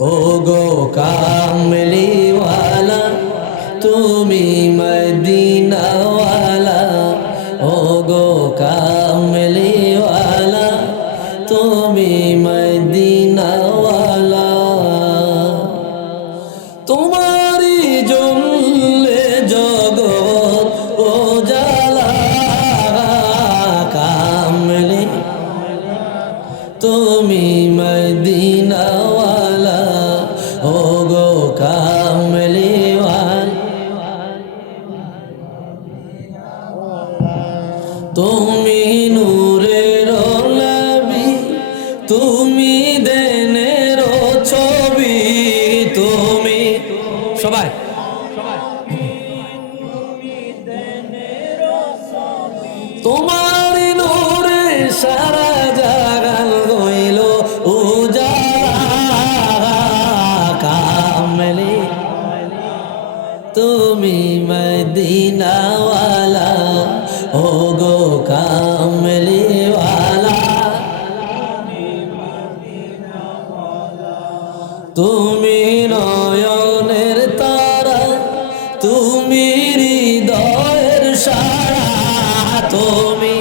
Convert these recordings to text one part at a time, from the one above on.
ও গো কামলিওয়ালা তুমি মদিনাওয়ালা, ও গো কামলিওয়ালা তুমি মদিনাওয়ালা। তোমারি জন্যে জগৎ উজালা, কামলি তুমি মদিনাওয়ালা, ও গো কামলিওয়ালা তুমি নূরের নবী, তুমি দেনের ছবি, তুমি সবাই তোমার নূরে সারা জাগান হইল উজালা, কামলি তুমি মদিনাওয়ালা, ও গো কামলিওয়ালা তুমি নয়নের তারা, তুমি হৃদয়ের সারা, তুমি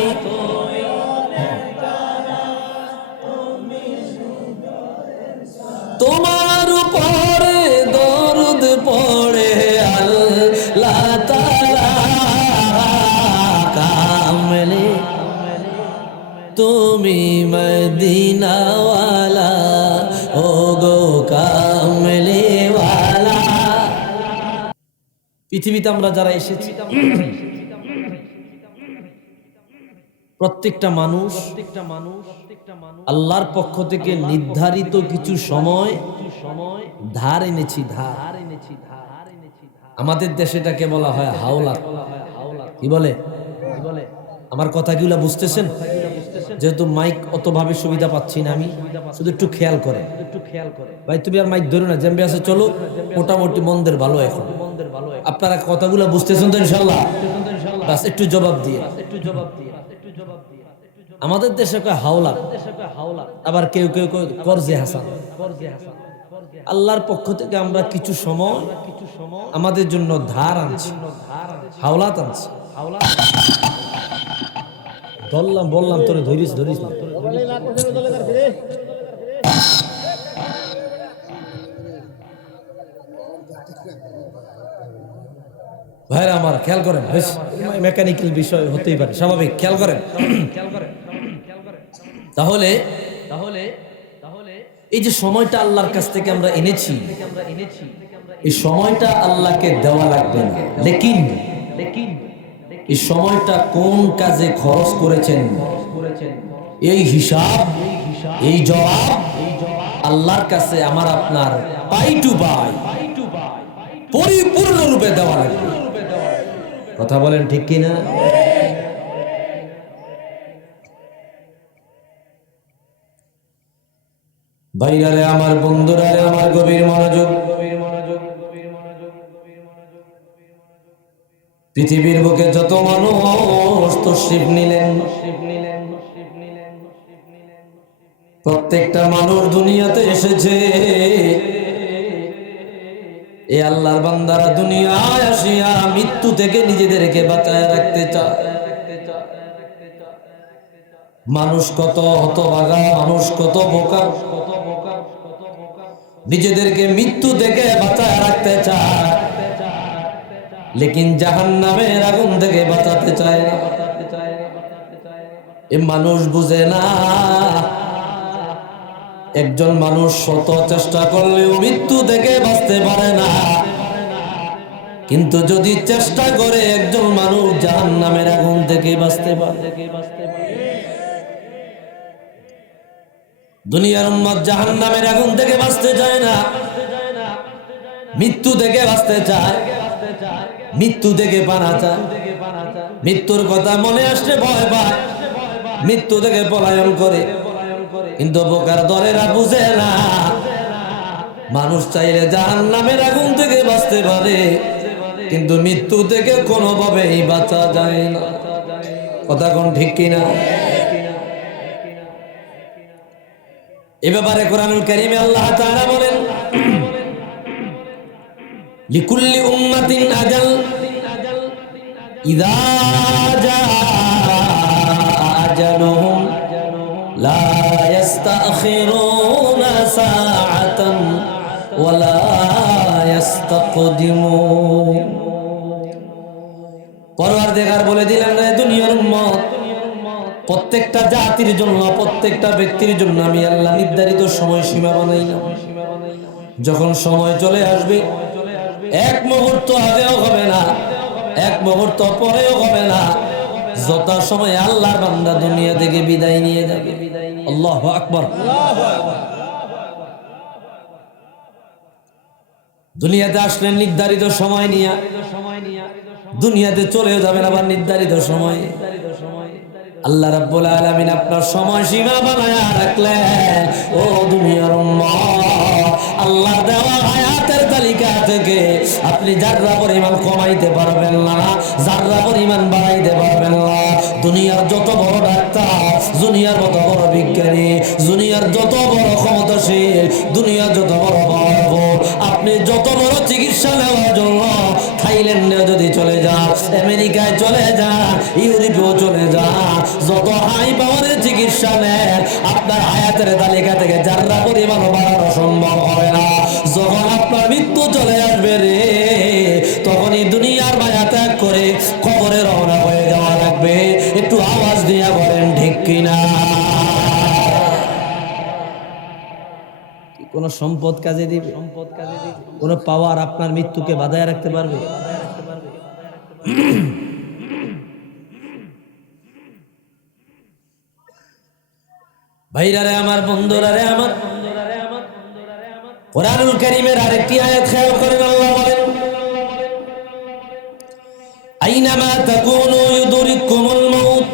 তোমার উপরে দরুদ পড়ে আল্লাহ তাআলা, কামলি তুমি মদিনাওয়ালা, ও গো কামলিওয়ালা। পৃথিবীতে আমরা যারা এসেছি প্রত্যেকটা মানুষ আল্লাহর পক্ষ থেকে নির্ধারিত কিছু সময় ধার এনেছি, ধার আমাদের দেশেটাকে বলা হয় হাওলাত। কি বলে? আমার কথাগুলো বুঝতেছেন? যেহেতু মাইক অতভাবে সুবিধা পাচ্ছি না, আমি শুধু একটু খেয়াল করে ভাই, তুমি আর মাইক ধরো না, জেম্বে আছে চলো, মোটামুটি মন্দের ভালো। এখন আপনারা কথাগুলো বুঝতেছেন তো ইনশাল্লাহ? বাস একটু জবাব দিয়ে। আমাদের দেশে কয় হাওলাত, আবার কেউ কেউ করজে হাসান। আল্লাহর পক্ষ থেকে আমরা কিছু সময় আমাদের জন্য ধার আনছি, হাওলাত আনছি। ধরলাম, বললাম তোরে ধরিস ধরিস না। ভাইরা আমার খেয়াল করেন, মেকানিক্যাল বিষয় হতেই পারে, স্বাভাবিক, খেয়াল করেন। তাহলে এই যে সময়টা আল্লাহর কাছ থেকে আমরা এনেছি, এই সময়টা আল্লাহকে দেওয়া লাগবে না, লেকিন এই সময়টা কোন কাজে খরচ করেছেন এই হিসাব, এই জবাব আল্লাহর কাছে আমার আপনার পাই টু পাই পরিপূর্ণরূপে দেওয়া লাগবে। কথা বলেন ঠিক কিনা? ভাইরারে আমার, বন্ধুরারে আমার, গভীর মনোযোগ। পৃথিবীর বুকে যত মানুষ তশরিফ নিলেন, প্রত্যেকটা মানুষ দুনিয়াতে এসেছে এই আল্লাহর বান্দারা দুনিয়ায় আসিয়া মৃত্যু থেকে নিজেদেরকে বাঁচায় রাখতে চায়। মানুষ কত হতভাগা, মানুষ কত বোকা, নিজেদেরকে মৃত্যু থেকে বাঁচায় রাখতে চায়, লেকিন জাহান্নামের আগুন থেকে বাঁচাতে চায় না। এ মানুষ বুঝে না, একজন মানুষ শত চেষ্টা করলেও মৃত্যু থেকে বাঁচতে পারে না, কিন্তু যদি চেষ্টা করে একজন মানুষ জাহান্নামের আগুন থেকে বাঁচতে পারে। দুনিয়ার উম্মত জাহান্নামের আগুন থেকে বাঁচতে চায় না, মৃত্যু থেকে বাঁচতে চায়, মৃত্যু থেকে পানা চায়। মৃত্যুর কথা মনে আসলে ভয় পায়, মৃত্যু থেকে পলায়ন করে। কিন্তু বোকার দরেরা বুঝে না, মানুষ চাইলে জাহান্নামের আগুন থেকে বাঁচতে পারে, কিন্তু মৃত্যু থেকে কোনোভাবেই বাঁচা যায় না। কথা কোন ঠিক কিনা? এ ব্যাপারে কোরআনুল কারীমে আল্লাহ তাআলা বলেন, লিকুল্লি উম্মাতিন আজাল ইযা জা আজালুহুম লা ইস্তাখিরুনা সাআতান ওয়া লা ইস্তাকদিমুন। পরওয়ারদিগার বলে দিলেন, রে দুনিয়ার উম্মত, প্রত্যেকটা জাতির জন্য, প্রত্যেকটা ব্যক্তির জন্য আমি আল্লাহ নির্ধারিত সময়সীমা বানাইলাম। যখন সময় চলে আসবে, এক মুহূর্ত আগেও হবে না, এক মুহূর্ত পরেও হবে না, যত সময় আল্লাহর বান্দা দুনিয়া থেকে বিদায় নিয়ে যাবে। আল্লাহু আকবার। দুনিয়াতে আসলেন নির্ধারিত সময় নিয়ে, দুনিয়াতে চলেও যাবেন আবার নির্ধারিত সময়ে। আল্লাহ রাব্বুল আলামিন আপনার সময়সীমা বানায়া রাখলেন। ও দুনিয়ার উম্মত, আল্লাহ দেওয়া হায়াতের তালিকা থেকে আপনি যাররা পরিমাণ কমাইতে পারবেন না, যাররা পরিমাণ বাড়াইতে পারবেন না। দুনিয়ার যত বড় ডাক্তার, দুনিয়ার যত বড় বিজ্ঞানী, দুনিয়ার যত বড় ক্ষমতাশীল, দুনিয়ার যত বড় পাওয়ারফুল, আপনি যত বড় চিকিৎসা নেওয়ার জন্য থাইল্যান্ডে যদি চলে যান, আমেরিকায় চলে যান, ইউরোপেও চলে যান, যত হাই পাওয়ারের চিকিৎসা নেন, আপনার হায়াতের তালিকা থেকে যাররা পরিমাণ বাড়ানো সম্ভব হবে না। যখন আপনার মৃত্যু চলে আসবে রে, তখনই দুনিয়ার মায়া ত্যাগ করে কবরে রওনা হয়ে যাওয়া লাগবে। একটু আওয়াজ দিয়া বলেন ঠিক কিনা? কোন সম্পদ কাজে দিবে? কোন পাওয়ার আপনার মৃত্যুকে বাধায় রাখতে পারবে? ভাইরা রে আমার, বন্ধুরা রে আমার, কোরআনুল কারীমের আরেকটি আয়াত খেয়াল করেন। আল্লাহ বলেন, আইনামা তাকুনু ইউদরিকুমুল মাউত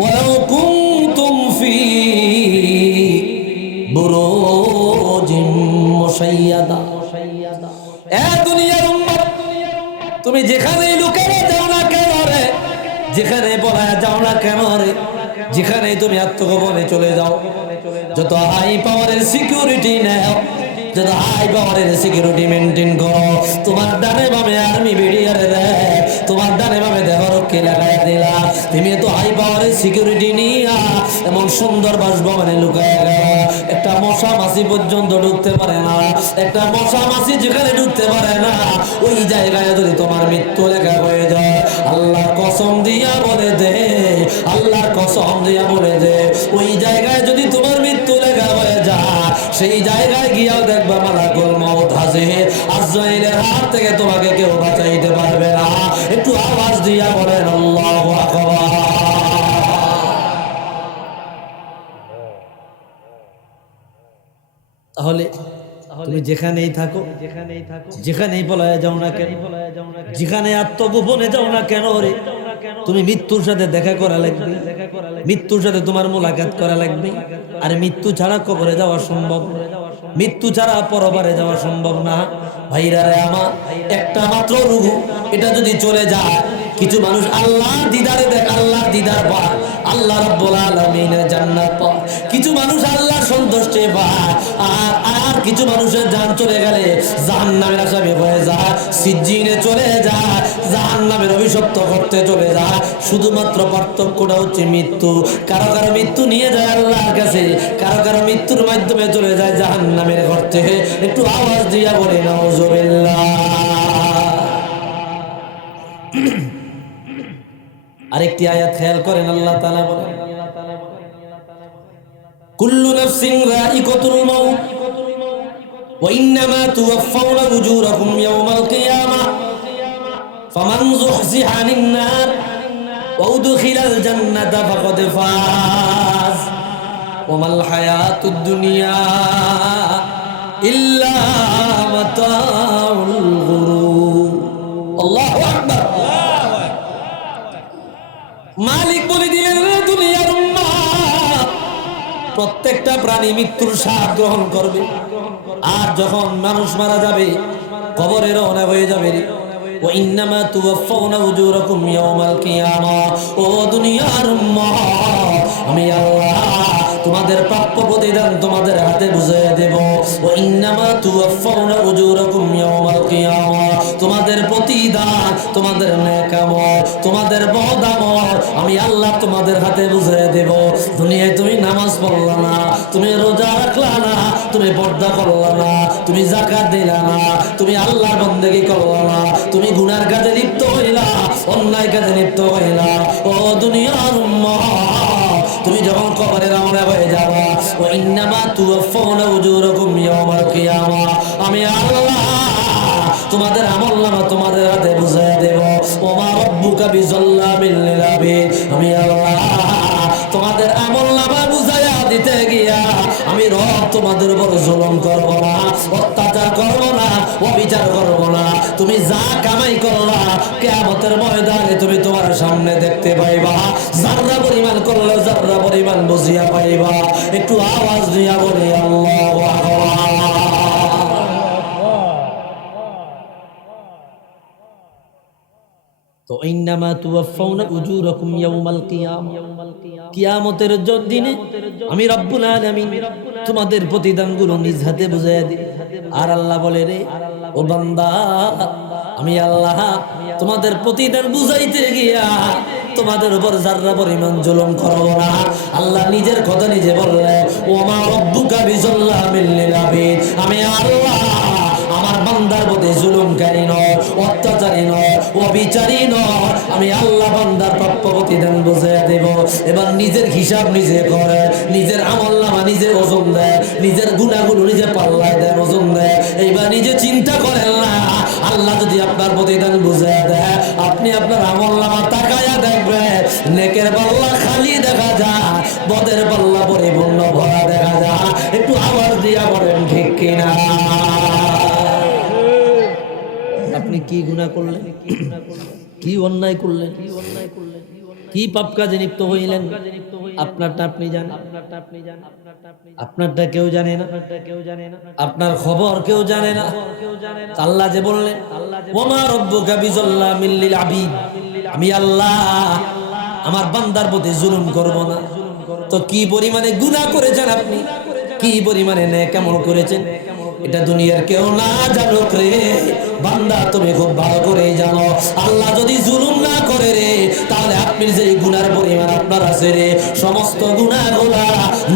ওয়ালাউ কুনতুম ফি বুরুজিন মুশাইয়াদা। এ দুনিয়ার উম্মত, তুমি যেখানে লুকিয়ে যাও না কেন রে, যেখানে পলায়া যাও না কেন রে, যেখানে তুমি আত্মগোপনে চলে যাও, যত হাই পাওয়ারের সিকিউরিটি নাও, যত হাই পাওয়ারের সিকিউরিটি মেনটেন করো, তোমার ডানে বামে আর্মি বেরিয়ার রে, তোমার ডানে বামে দেহরক্ষী লাগাই দিলা, তুমি তো হাই পাওয়ারের সিকিউরিটি নিয়া এমন সুন্দর বাসভবনে লুকায় গেল, একটা মশা মাছি পর্যন্ত ঢুকতে পারে না, একটা মশা মাছি যেখানে ঢুকতে পারে না, ওই জায়গায় যদি তোমার মৃত্যু লেখা হয়ে যায়, আল্লাহ কসম দিয়া বলে দে, আল্লাহ কসম দিয়া বলে দে, ওই জায়গায় যদি তোমার মৃত্যু লেখা হয়ে যায়, সেই জায়গায় গিয়াও দেখবা মালাকুল মউত হাজির, আজরাইলের হাত থেকে তোমাকে কেউ বাঁচাইতে পারবে না। একটু আওয়াজ দিয়া বলেন আল্লাহু আকবার। তাহলে তুমি যেখানেই থাকো, যেখানেই পলায়া যাও না কেন, যেখানে আত্মগোপনে যাও না কেন রে, তুমি মৃত্যুর সাথে দেখা করা লাগবে, মৃত্যুর সাথে তোমার মোলাকাত করা লাগবে। আর মৃত্যু ছাড়া কবরে যাওয়া সম্ভব না, মৃত্যু ছাড়া পরবারে যাওয়া সম্ভব না। ভাইরা রে আমার, একটা মাত্র রূহ, এটা যদি চলে যায়, কিছু মানুষ আল্লাহ দিদারে দেখ, আল্লাহ দিদার পায়, আল্লাহ রাব্বুল আলামিনের জান্নাত পায়, কিছু মানুষ আল্লাহ সন্তুষ্টি পায়, আর কিছু মানুষের জান চলে গেলে জাহান্নামের আসামি হয়ে যায়, সিজ্জিনে চলে যায়, জাহান্নামের অভিশপ্ত করতে চলে যায়। শুধুমাত্র পার্থক্যটা হচ্ছে মৃত্যু। কারো কারো মৃত্যু নিয়ে যায় আল্লাহর কাছে, কারো কারো মৃত্যুর মাধ্যমে চলে যায় জাহান্নামের গর্তে। একটু আওয়াজ দিয়া বলে নাউজুবিল্লাহ। আরেকটি আয়াত খেয়াল করেন, আল্লাহ তাআলা বলেন, কুল্লু নাফসিন রাইকাতুল মাউত ওয়া ইন্নামা তুওয়াফাউনা উজুরাকুম ইয়াওমাল কিয়ামাহ ফামান যুহজিহা আনিন নার ওয়া উদখিলাল জান্নাতা ফাকাদ ফাজ ওয়া মাল হায়াতুদ দুনিয়া ইল্লা মাতাউল গুরুর। আল্লাহু আকবার। মালিক বলে দিলেন, দুনিয়ার উম্মাত, প্রত্যেকটা প্রাণী মৃত্যুর স্বাদ গ্রহণ করবে, আর যখন মানুষ মারা যাবে, কবরে রওনা হয়ে যাবে, ওয়া ইন্নামা তুওয়াফাউনা উজুরাকুম ইয়াওমাল কিয়ামাহ। ও দুনিয়ার উম্মাত, আমি আল্লাহ তোমাদের প্রাপ্য প্রতিদান তোমাদের হাতে বুঝিয়ে দেব। ওয়া ইন্নামা তুওয়াফাউনা উজুরাকুম ইয়াওমাল কিয়ামাহ, তোমাদের প্রতিদান, তোমাদের নেক আমল, তোমাদের বদ আমল আমি আল্লাহ তোমাদের হাতে বুঝিয়ে দেব। দুনিয়ায় তুমি নামাজ পড়লা না, তুমি রোজা রাখলা না, তুমি পর্দা করলা না, তুমি যাকাত দিলা না, তুমি আল্লাহর বন্দেগী করলা না, তুমি গুনার কাজে লিপ্ত হইলা, অন্যায় কাজে লিপ্ত হইলা। ও দুনিয়ার উম্মাহ, তুমি যখন কবরে রওনা হয়ে যাবা, ওয়া ইন্নামা তুওয়াফাউনা উজুরাকুম ইয়াওমাল কিয়ামাহ, আমি আল্লাহ তোমাদের আমলনামা তোমাদের হাতে বুঝিয়ে দেব। ওমা রাব্বুকা বিযাল্লামিল লিল আবিদ, আমি আল্লাহ তোমাদের আমলনামা বুঝাইয়া দিতে গিয়া আমি রব তোমাদের উপর জুলুম করব না, অত্যাচার করব না, অবিচার করব না। তুমি যা কামাই করলা কিয়ামতের ময়দানে তুমি তোমার সামনে দেখতে পাইবা। যাররা পরিমাণ করলে যাররা পরিমাণ বুঝিয়া পাইবা। একটু আওয়াজ দিয়া বলি আল্লাহু আকবার। তো ইন্নামা তুওয়াফাউনা উজুরাকুম ইয়াওমাল কিয়ামাহ, কিয়ামতের দিনে আমি রব্বুল আলামিন তোমাদের প্রতিদানগুলো নিজ হাতে বুঝাইয়া দিই। আর আল্লাহ বলে, রে ও বান্দা, আমি আল্লাহ তোমাদের প্রতিদান বুঝাইতে গিয়া তোমাদের উপর যাররা পরিমাণ জুলুম করব না। আল্লাহ নিজের কথা নিজে বললেন, ওমা রাব্বুকা বিযাল্লামিল লিল আবিদ, আমি আল্লাহ আমার বান্দার প্রতি জুলুমকারী নয়, অত্যাচারী নয়, অবিচারী নয়। আমি আল্লাহ বান্দার প্রাপ্য প্রতিদান বুঝিয়ে দেব। এবার নিজের হিসাব নিজে করে, নিজের আমলনামা নিজে ওজন দেয়, নিজের গুনাহগুলো নিজে পাল্লায় দেয়, ওজন দেয়। এইবার নিজে চিন্তা করেন না, আল্লাহ যদি আপনার প্রতিদান বুঝিয়ে দেয়, আপনি আপনার আমলনামা তাকায়া দেখবেন, নেকের পাল্লা খালি দেখা যায়, বদের পাল্লা পরিপূর্ণ ভরা দেখা যায়। একটু আওয়াজ দিয়া বলেন ঠিক কিনা? আপনি কি গুনাহ করলেন, কি অন্যায় করলেন, কি পাপ কাজে লিপ্ত হইলেন, আপনারটা আপনি জানেন, আপনারটা কেউ জানে না, আপনার খবর কেউ জানে না। আল্লাহ যে বললেন, ওমা রাব্বুকা বিযাল্লামিল লিল আবিদ, আমি আল্লাহ আমার বান্দার প্রতি জুলুম করব না। তো কি পরিমাণে গুনাহ করেছেন আপনি, কি পরিমাণে নেক আমল করেছেন, এটা দুনিয়ার কেউ না জানুক রে বান্দা, তুমি খুব ভালো করে জানো। আল্লাহ যদি জুলুম না করে রে, তাহলে আপনি যে গুনার পরিমাণ আপনার আছে রে, সমস্ত গুনাহগুলা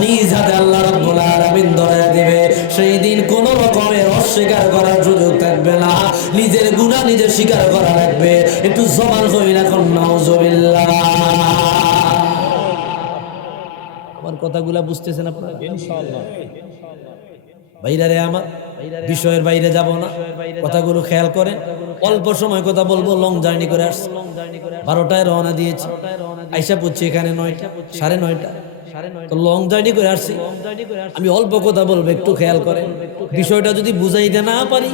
নিজ হাতে আল্লাহ রাব্বুল আলামিন ধরে দিবে। সেই দিন কোন রকমের অস্বীকার করার সুযোগ থাকবে না, নিজের গুনাহ নিজে স্বীকার করা লাগবে। একটু জবান কই না কোন নাউজুবিল্লাহ। আমার কথাগুলা বুঝতেছেন আপনারা? ইনশাআল্লাহ। বাইরে আমার বিষয়ের বাইরে যাব না, কথাগুলো খেয়াল করেন। অল্প সময় কথা বলবো, লং জার্নি করে আসছি, 12টায় রওনা দিয়েছি, আইসা পড়ছি এখানে 9টা, 9:30। তো লং জার্নি করে আসছি, আমি অল্প কথা বলবো, একটু খেয়াল করেন। বিষয়টা যদি বুঝাইতে না পারি,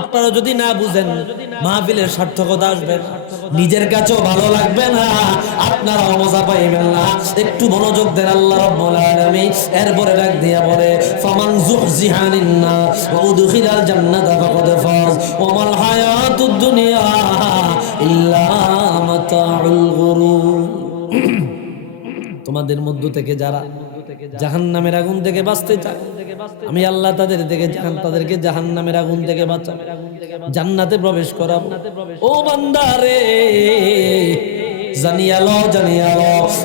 আপনারা যদি না বুঝেন, মাহফিলের সার্থকতা আসবে না, নিজের কাছেও ভালো লাগবে না, আপনারাও মজা পাইবেন না। একটু মনোযোগ দেন। আল্লাহ রাব্বুল আলামিন এরপরে ডাক দিয়া বলে, ফামান যুহজিহা আনিন নাস ওয়া উদখিলাল জান্নাতা ফাকাদ ফাজ ওয়া মাল হায়াতুদ দুনিয়া ইল্লা মাতাউল গুরুর। তোমাদের মধ্য থেকে যারা জাহান্নামের আগুন থেকে বাঁচতে চায়, আমি আল্লাহ তাদেরকে জাহান্নামের আগুন থেকে বাঁচাবো, জান্নাতে প্রবেশ করাবো। ও বান্দা রে, জানিয়া লো,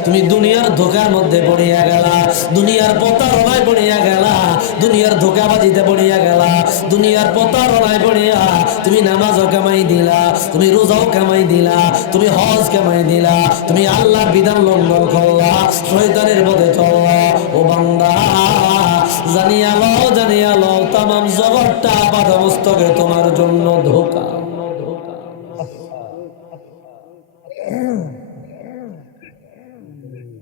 তুমি দুনিয়ার ধোকার মধ্যে পড়িয়া গেলা, দুনিয়ার প্রতারণায় পড়িয়া গেলা, দুনিয়ার ধোকাবাজিতে পড়িয়া গেলা, দুনিয়ার প্রতারণায় পড়িয়া তুমি নামাজও কামাই দিলা, তুমি রোজাও কামাই দিলা, তুমি হজ কামাই দিলা, তুমি আল্লাহর বিধান লঙ্ঘন করলা, শয়তানের পথে চললা। ও বান্দা, জানিয়া লো, তামাম জগৎটা আপাদমস্তকে তোমার জন্য ধোঁকা।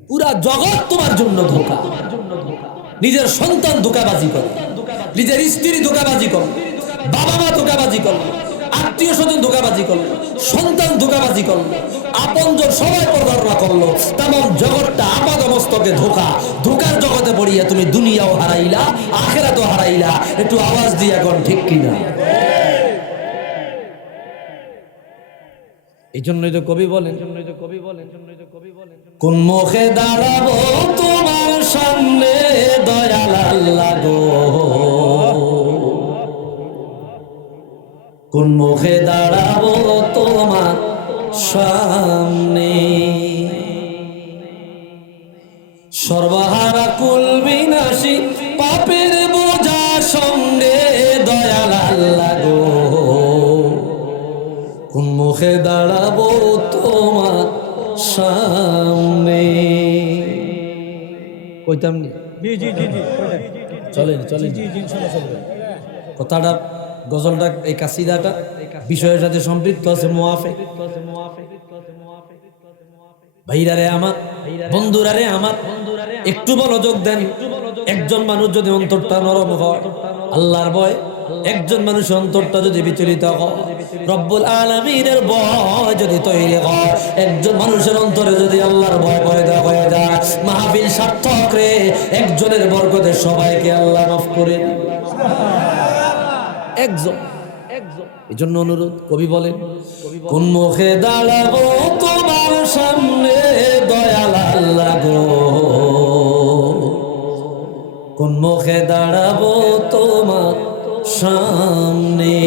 পুরা জগৎ তোমার জন্য ধোঁকা। নিজের সন্তান ধোঁকাবাজি করে, নিজের স্ত্রী ধোঁকাবাজি করে, বাবা মা ধোঁকাবাজি করে, আত্মীয় স্বজন ধোঁকাবাজি করলো, সন্তান ধোঁকাবাজি করলো, আপনজন সবাই প্রতারণা করলো। তেমন জগৎটা আপাদমস্তকে ধোঁকা। ধোঁকার জগতে পড়িয়া তুমি দুনিয়াও হারাইলা, আখিরাতও হারাইলা। একটু আওয়াজ দিয়া কোন ঠিক কিনা? এই জন্যই তো কবি বলেন, কোন মুখে দাঁড়াবো তোমার সামনে দয়াল আল্লাহ গো, কোন মুখে দাঁড়াবো তোমার সামনে। সর্বহারা কুল বিনাশী পাপের বোঝা সঙ্গে দয়াল আল্লাহ গো, কোন মুখে দাঁড়াবো তোমার সামনে। কইতাম নি? চলেন চলেন, কথাটা গজলটা এই কাসিদাটা বিষয়ের সাথে সম্পৃক্ত আছে। মুআফিক ভাইরারে আমার, বন্ধুরারে আমার, একটু মনোযোগ দেন। একজন মানুষ যদি অন্তরটা নরম হয় আল্লাহর ভয়, একজন মানুষের অন্তরটা যদি বিচলিত হয় রব্বুল আলামিনের ভয় যদি তৈরি হয়, একজন মানুষের অন্তরে যদি আল্লাহর ভয় পয়দা হয়ে যায়, মাহফিল সার্থক রে। একজনের বরকতে সবাইকে আল্লাহ মাফ করে দিন। একজন এই জন্য অনুরোধ, কবি বলেন কোন মুখে দাঁড়াবো তোমার সামনে দয়াল আল্লাহ গো, কোন মুখে দাঁড়াবো তোমার সামনে।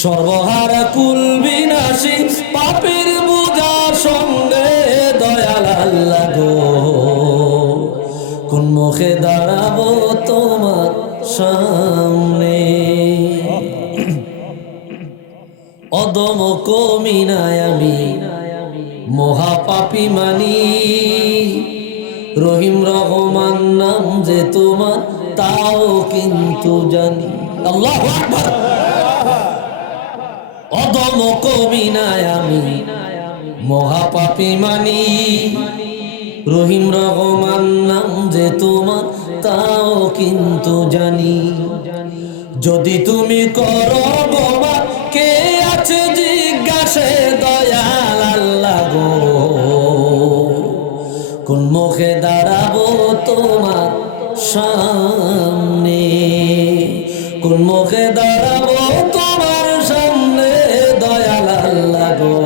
সর্বহারা কুল বিনাশী পাপের বোঝা সঙ্গে দয়াল আল্লাহ গো, কোন মুখে দাঁড়াবো তোমার সামনে। অদম কমিনায় আমি মহাপাপী মানি, রহিম রহমান নাম যে তোমার তাও কিন্তু জানি। আল্লাহু আকবার। অদম কমিনায় আমি মহাপাপী মানি, রহিম রহমান নাম যে তোমার তাও কিন্তু জানি। যদি তুমি করো গোমা কে আছে জিজ্ঞাসে দয়াল আল্লাহ গো, কোন মুখে দাঁড়াবো তোমার সামনে, কোন মুখে দাঁড়াবো তোমার সামনে দয়াল আল্লাহ গো,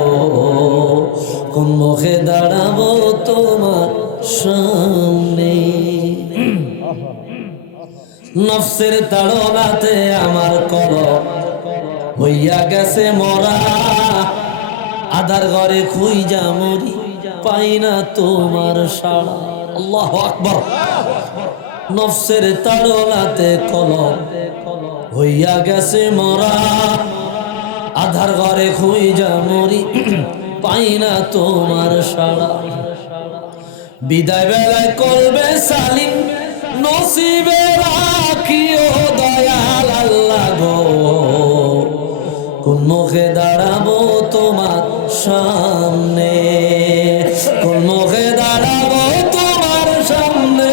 কোন মুখে দাঁড়াবো তোমার সামনে। নফসের তাড়নাতে আমার কলব হইয়া গেছে মরা, আধার ঘরে খুইজা মরি পাই না তোমার সাড়া। আল্লাহু আকবার। নফসের তাড়নাতে কলব হইয়া গেছে মরা, আধার ঘরে খুইজা মরি পাই না তোমার সাড়া। বিদায় বেলায় করবে সালিম নসিবে রাখিও দয়াল আল্লাহ গো, কোন মুখে দাঁড়াবো তোমার সামনে, কোন মুখে দাঁড়াবো তোমার সামনে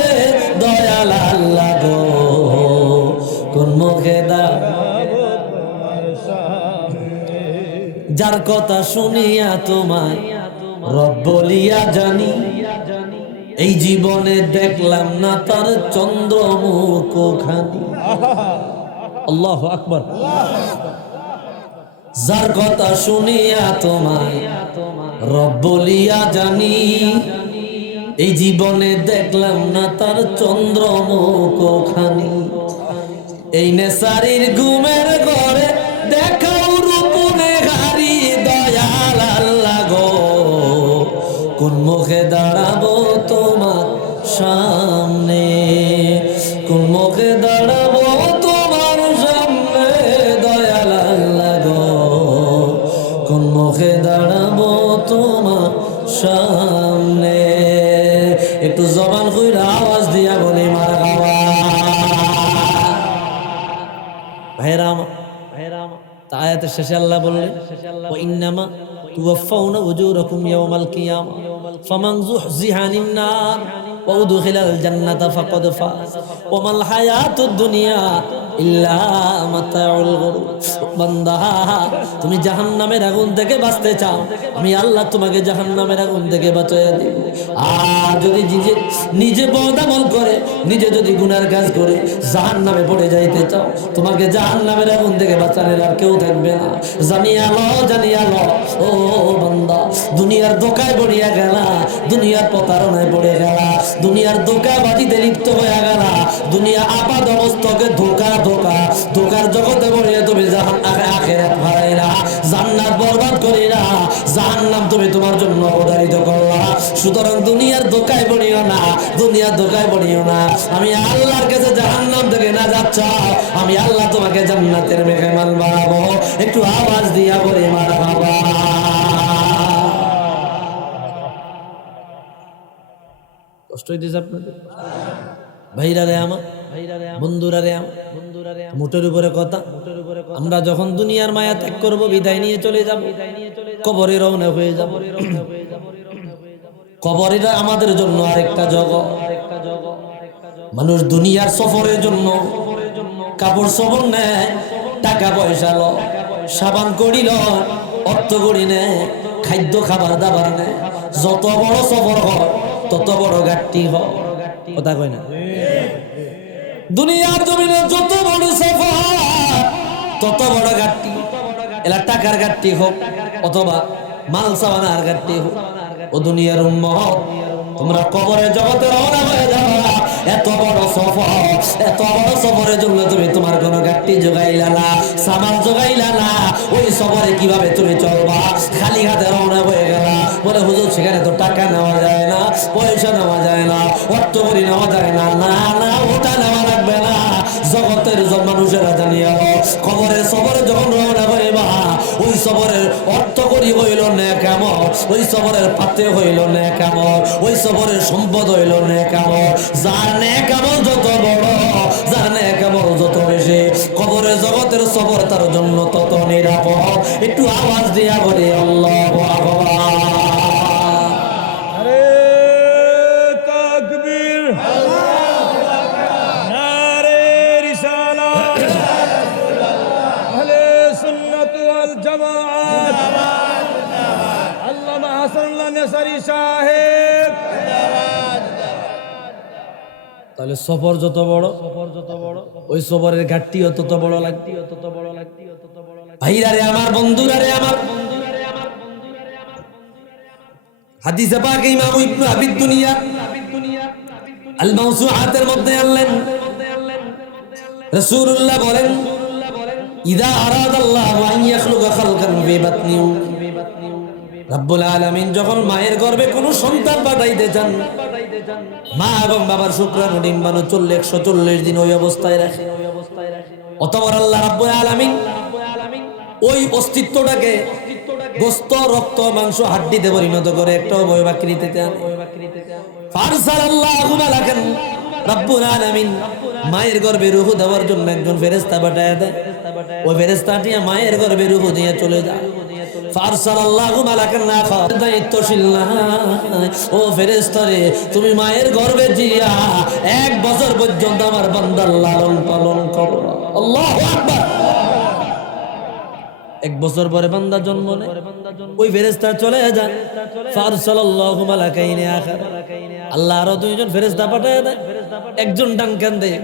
দয়াল আল্লাহ গো, কোন মুখে দাঁড়াবো তোমার সামনে। যার কথা শুনিয়া তোমায় রব বলিয়া জানি, এই জীবনে দেখলাম না তার চন্দ্রমুখ খানি। আল্লাহু আকবার। যার কথা শুনিয়া তোমায় রব বলিয়া জানি, এই জীবনে দেখলাম না তার চন্দ্রমুখ খানি। এই নেশারির ঘুমের ঘরে দেখাও রূপনে হারি দয়াল আল্লাহ গো, কোন মুখে দাঁড়াবো তোমার সামনে, কোন মুখে দাঁড়াবো তোমার সামনে দয়াল আল্লাহ গো, কোন মুখে দাঁড়াবো তোমার সামনে। একটু জবান কইরা আওয়াজ দিয়া বলি মারহাবা। ভাইরা আমার, আয়াতের শেষে আল্লাহ বললেন ওয়া ইন্নামা তুওয়াফাউনা উজুরাকুম ইয়াওমাল কিয়ামা ফামান যুহজিহা আনিন নার ওয়া উদখিলাল জান্নাতা ফাকাদ ফাজ ওয়া মাল হায়াতুদ দুনিয়া ইল্লা মাতাউল গুরুর। বান্দা, তুমি জাহান্নামের আগুন থেকে বাঁচতে চাও, আমি আল্লাহ তোমাকে জাহান্নামের আগুন থেকে বাঁচিয়ে দেব। আর যদি নিজে বদামল করে, নিজে যদি গুনার কাজ করে জাহান্নামে পড়ে যাইতে চাও, তোমাকে জাহান্নামের আগুন থেকে বাঁচানোর আর কেউ থাকবে না। জানিয়া লো ও বান্দা, দুনিয়ার ধোঁকায় পড়িয়া গেলা, দুনিয়ার প্রতারণায় পড়ে গেলা, দুনিয়ার ধোঁকাবাজিতে লিপ্ত হয়ে গেলা, দুনিয়া আপাদ অবস্থাকে ধোঁকার জগতে পড়িয়া তুমি আখিরাত হারাইলা, জান্নাত বরবাদ করিলা, জাহান্নাম তুমি তোমার জন্য অবধারিত করলা। সুতরাং দুনিয়ার ধোঁকায় পড়িও না, দুনিয়ার ধোঁকায় পড়িও না। আমি আল্লাহর কাছে জাহান্নাম থেকে না যাচ্ছ, আমি আল্লাহ তোমাকে জান্নাতের মেহমান বানাবো। একটু আওয়াজ দিয়া বলে মারহাবা। কষ্ট হইতেছে আপনাদের ভাইরা রে আমার, বন্ধুরা রে আমার, মুটের উপরে কথা। আমরা যখন দুনিয়ার মায়া ত্যাগ করবো, বিদায় নিয়ে চলে যাব, কবরে রওনা হয়ে যাব। কবরটা আমাদের জন্য আরেকটা জগৎ। মানুষ দুনিয়ার সফরের জন্য কাপড় সবর নেয়, টাকা পয়সা ল, সাবান করিল, অর্থ করি নেয়, খাদ্য খাবার দাবার নেয়। যত বড় সফর হয় তত বড় ঘাটতি হয়, কথা কয় না? দুনিয়ার জমিনে যত বড় সফর তত বড় ঘাটতি। এলা টাকার ঘাটতি হোক অথবা মাল সাবানার ঘাটতি হোক। ও দুনিয়ার উম্মত, তোমরা কবরের জগতে রওনা হয়ে যাবা। এত বড় সফরের জন্য তুমি তোমার কোনো ঘাটতি জোগাইলা না, সামান জোগাইলা না। ওই সফরে কিভাবে তুমি চলবা? খালি হাতে রওনা হয়ে গেলা, বলে হুজুর সেখানে তো টাকা নেওয়া যায় না, পয়সা নেওয়া যায় না, অর্থ করি নেওয়া যায় না। না না, ওটা নেওয়া লাগবে না। জগতের মানুষেরা জানিয়া কবরের সফরে যখন রওনা হইবা, ওই সফরের অর্থ করি হইল নেকামল, ওই সফরের পাতে হইল নেকামল, ওই সফরের সম্পদ হইল নেকামল। যার নেকামল যত বড়, যার নেকামল যত বেশি, কবরের জগতের সফর তার জন্য তত নিরাপদ। একটু আওয়াজ দিয়া বলি আল্লাহু আকবার। তাহলে সফর যত বড়, ওই সফরের ঘাটতিও তত বড় লাগতি। ভাইরা রে আমার, বন্ধুরা রে আমার, হাদিসে পাকে ইমাম ইবনে আবিদ দুনিয়া আল মাওসুআতের মধ্যে আনলেন, রাসূলুল্লাহ বলেন, ইদা আরাদাল্লাহু আন ইয়াখলুকা খালকান ফি বাতনি, রব্বুল আলামিন যখন মায়ের গর্ভে কোনো সন্তান পাঠাইতে চান, মা এবং বাবার শুক্রাণু ডিম্বাণু 140 দিন ওই অবস্থায় রাখে। অতঃপর আল্লাহ রাব্বুল আলামিন ওই অস্তিত্বটাকে গোস্ত, রক্ত, মাংস, হাড্ডিতে পরিণত করে একটা অবয়বাকৃতিতে আনে। ফারসালাল্লাহু মালাকান, রব্বুল আলামিন মায়ের গর্ভে রূহ দেওয়ার জন্য একজন ফেরেশতা পাঠায় দেয়। ওই ফেরেশতাটি মায়ের গর্ভে রূহ নিয়ে চলে যায়। ফারসালাল্লাহু মালাকান আখার, দায়িত্বশীল না, ও ফেরেশতারে তুমি মায়ের গর্ভে জিয়া 1 বছর পর্যন্ত আমার বান্দার লালন পালন করো। আল্লাহু আকবার। 1 বছর পরে বান্দা জন্ম নেয়, ওই ফেরেশতা চলে যায়। ফারসালাল্লাহু মালাকাইনি আখার, আল্লাহ আরো 2 জন ফেরেশতা পাঠায় দেয়। একজন ডান কান দেয়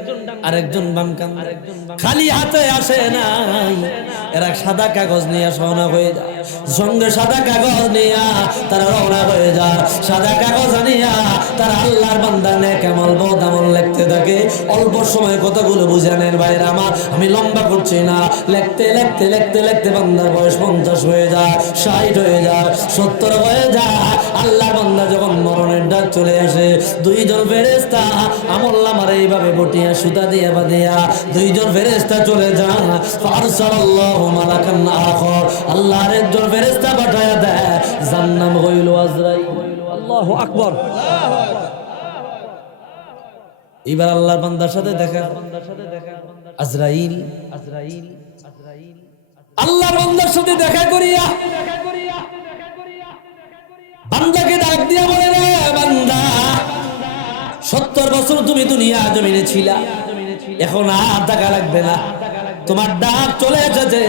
আর একজন বাম কান দেয়। খালি হাতে আসে নাই, এরা সাদা কাগজ নিয়ে রওনা হয়ে যায়। সঙ্গে সাদা কাগজ নিয়া তারা রওনা হয়ে যায়। সাদা কাগজ নিয়া তারা আল্লাহর বান্দা নেক আমল, বদ আমল লিখতে থাকে। অল্প সময় কতগুলো বুঝে নেন ভাইরা আমার, আমি লম্বা করছি না। লিখতে বান্দার বয়স 50 হয়ে যায়, 60 হয়ে যায়, 70 হয়ে যায়। আল্লাহর বান্দা যখন মরণের ডাক চলে আসে, 2 জন ফেরেশতা আমলনামার এইভাবে বটিয়া সুতা দিয়া বাঁধিয়া 2 জন ফেরেশতা চলে যায়। ফারসালাল্লাহু মালাকান আখার, আল্লাহর একজন ফেরেশতা পাঠায়া দেয়, যার নাম হইল আজরাইল। আল্লাহু আকবার। এবার আল্লাহর বান্দার সাথে দেখা, আজরাইল আল্লাহর বান্দার সাথে দেখা করিয়া বান্দাকে ডাক দিয়া বলে, রে বান্দা, 70 বছর তুমি দুনিয়া জমিনে ছিলা, এখন আর টাকা লাগবে না, তোমার ডাক চলে এসেছে,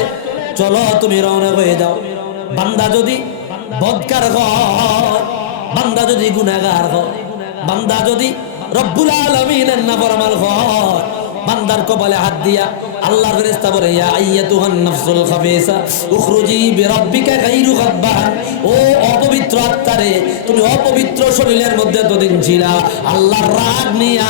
চলো তুমি রওনা হয়ে যাও। বান্দা যদি বদকার হয়, বান্দা যদি গুনাহগার হয়, বান্দা যদি রব্বুল আলামিনের নাফরমান হয়, বান্দার কপালে হাত দিয়া আল্লাহর ফেরেশতা বলে, ইয়া আইয়াতুহান নাফসুল খাবিসা উখরুজি বিরাব্বিকা গায়রু গাব্বান, ও অপবিত্র আত্মারে, তুমি অপবিত্র শরীরের মধ্যে এতদিন ছিলা, আল্লাহর রাগ নিয়া,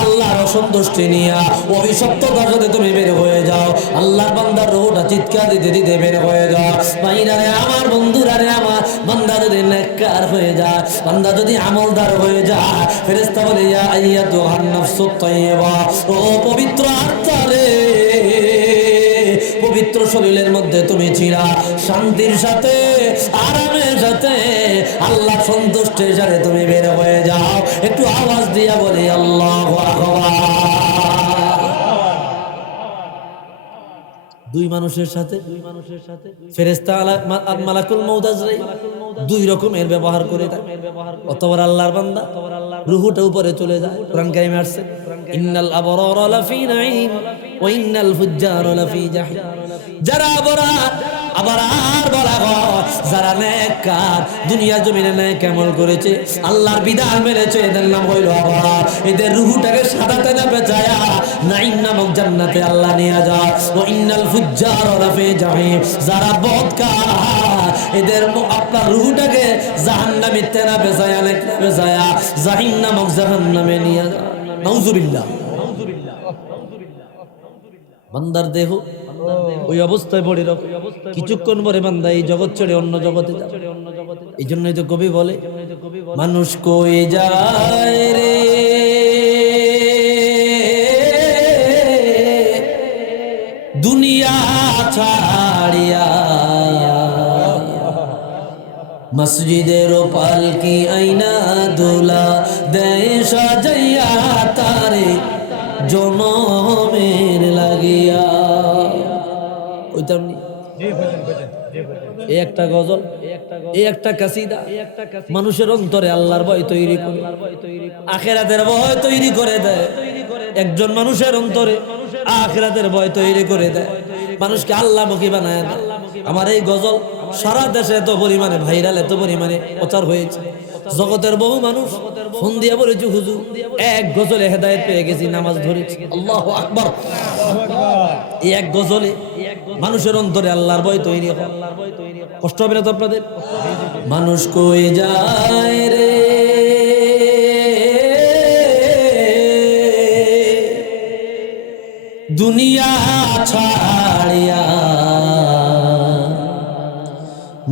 আল্লাহর অসন্তুষ্টি নিয়া, অভিশপ্ততার সাথে তুমি বের হয়ে যাও। আল্লাহর বান্দার রূহটা চিৎকার দিতে দিতে বের হয়ে যাও। ভাইরা রে আমার, বন্ধুরা রে আমার, বান্দা যদি নেককার হয়ে যায়, বান্দা যদি আমলদার হয়ে যায়, ফেরেশতা বলে, ইয়া আইয়াতুহান নাফসুত তাইয়্যিবা, ও পবিত্র আত্মারে, পবিত্র শরীরের মধ্যে তুমি ছিলা, শান্তির সাথে, আরামের সাথে, আল্লাহ সন্তুষ্টির সাথে তুমি বের হয়ে যাও। একটু আওয়াজ দিয়া বলি আল্লাহু আকবার। দুই মানুষের সাথে ফেরেশতা মালাকুল মউত আজরাইল দুই রকমের ব্যবহার করে থাকে। অতবার আল্লাহর বান্দা রূহটা উপরে চলে যায়। কোরআন কারীমে আসছে, ইন্নাল আবরারা লাফি নাঈম ওয়া ইন্নাল ফুজ্জারা লাফি জাহিম। যারা আবার বলা হয়, যারা নেককার, দুনিয়া জমিনে নেক আমল করেছে, আল্লাহর বিধান মেনেছে, এদের নাম হইল আবরার। এদের রূহটাকে সাদাতে না বেচায়া নাঈম নামক জান্নাতে আল্লাহ নিয়ে যায়। ওয়া ইন্নাল ফুজ্জারা লাফি জাহিম। যারা বদকার, এদের আপনার রূহটাকে জাহান্নামে না বেচায়া জাহিম নামক জাহান্নামে নিয়ে যায়। নাউজুবিল্লাহ। বান্দার দেহ ওই অবস্থায় পড়ে রাখো, কিছুক্ষণ পরে বান্দা এই জগৎ ছেড়ে অন্য জগতে যাবে। এই জন্যই তো কবি বলে, মানুষ কই যায় রে দুনিয়া ছাড়িয়া, মসজিদের পালকি আইনা দোলা দেয় সাজাইয়া, তারে জনমের লাগিয়া। ওইটা এই একটা গজল, এই একটা কাসিদা মানুষের অন্তরে আল্লাহর ভয় তৈরি করে, আখিরাতের ভয় তৈরি করে দেয়। একজন মানুষের অন্তরে আখিরাতের ভয় তৈরি করে দেয়, মানুষকে আল্লাহমুখী বানায় দেয়। আমার এই গজল সারা দেশে এত পরিমাণে ভাইরাল, এত পরিমাণে প্রচার হয়েছে, জগতের বহু মানুষ ফোন দিয়ে বলেছে, হুজুর এক গজলে হেদায়েত পেয়ে গেছি, নামাজ ধরেছি। আল্লাহু আকবার। এই এক গজলে মানুষের অন্তরে আল্লাহর ভয় তৈরি হয়। কষ্ট হবে না তো আপনাদের? মানুষ কই যায় রে দুনিয়া ছাড়িয়া,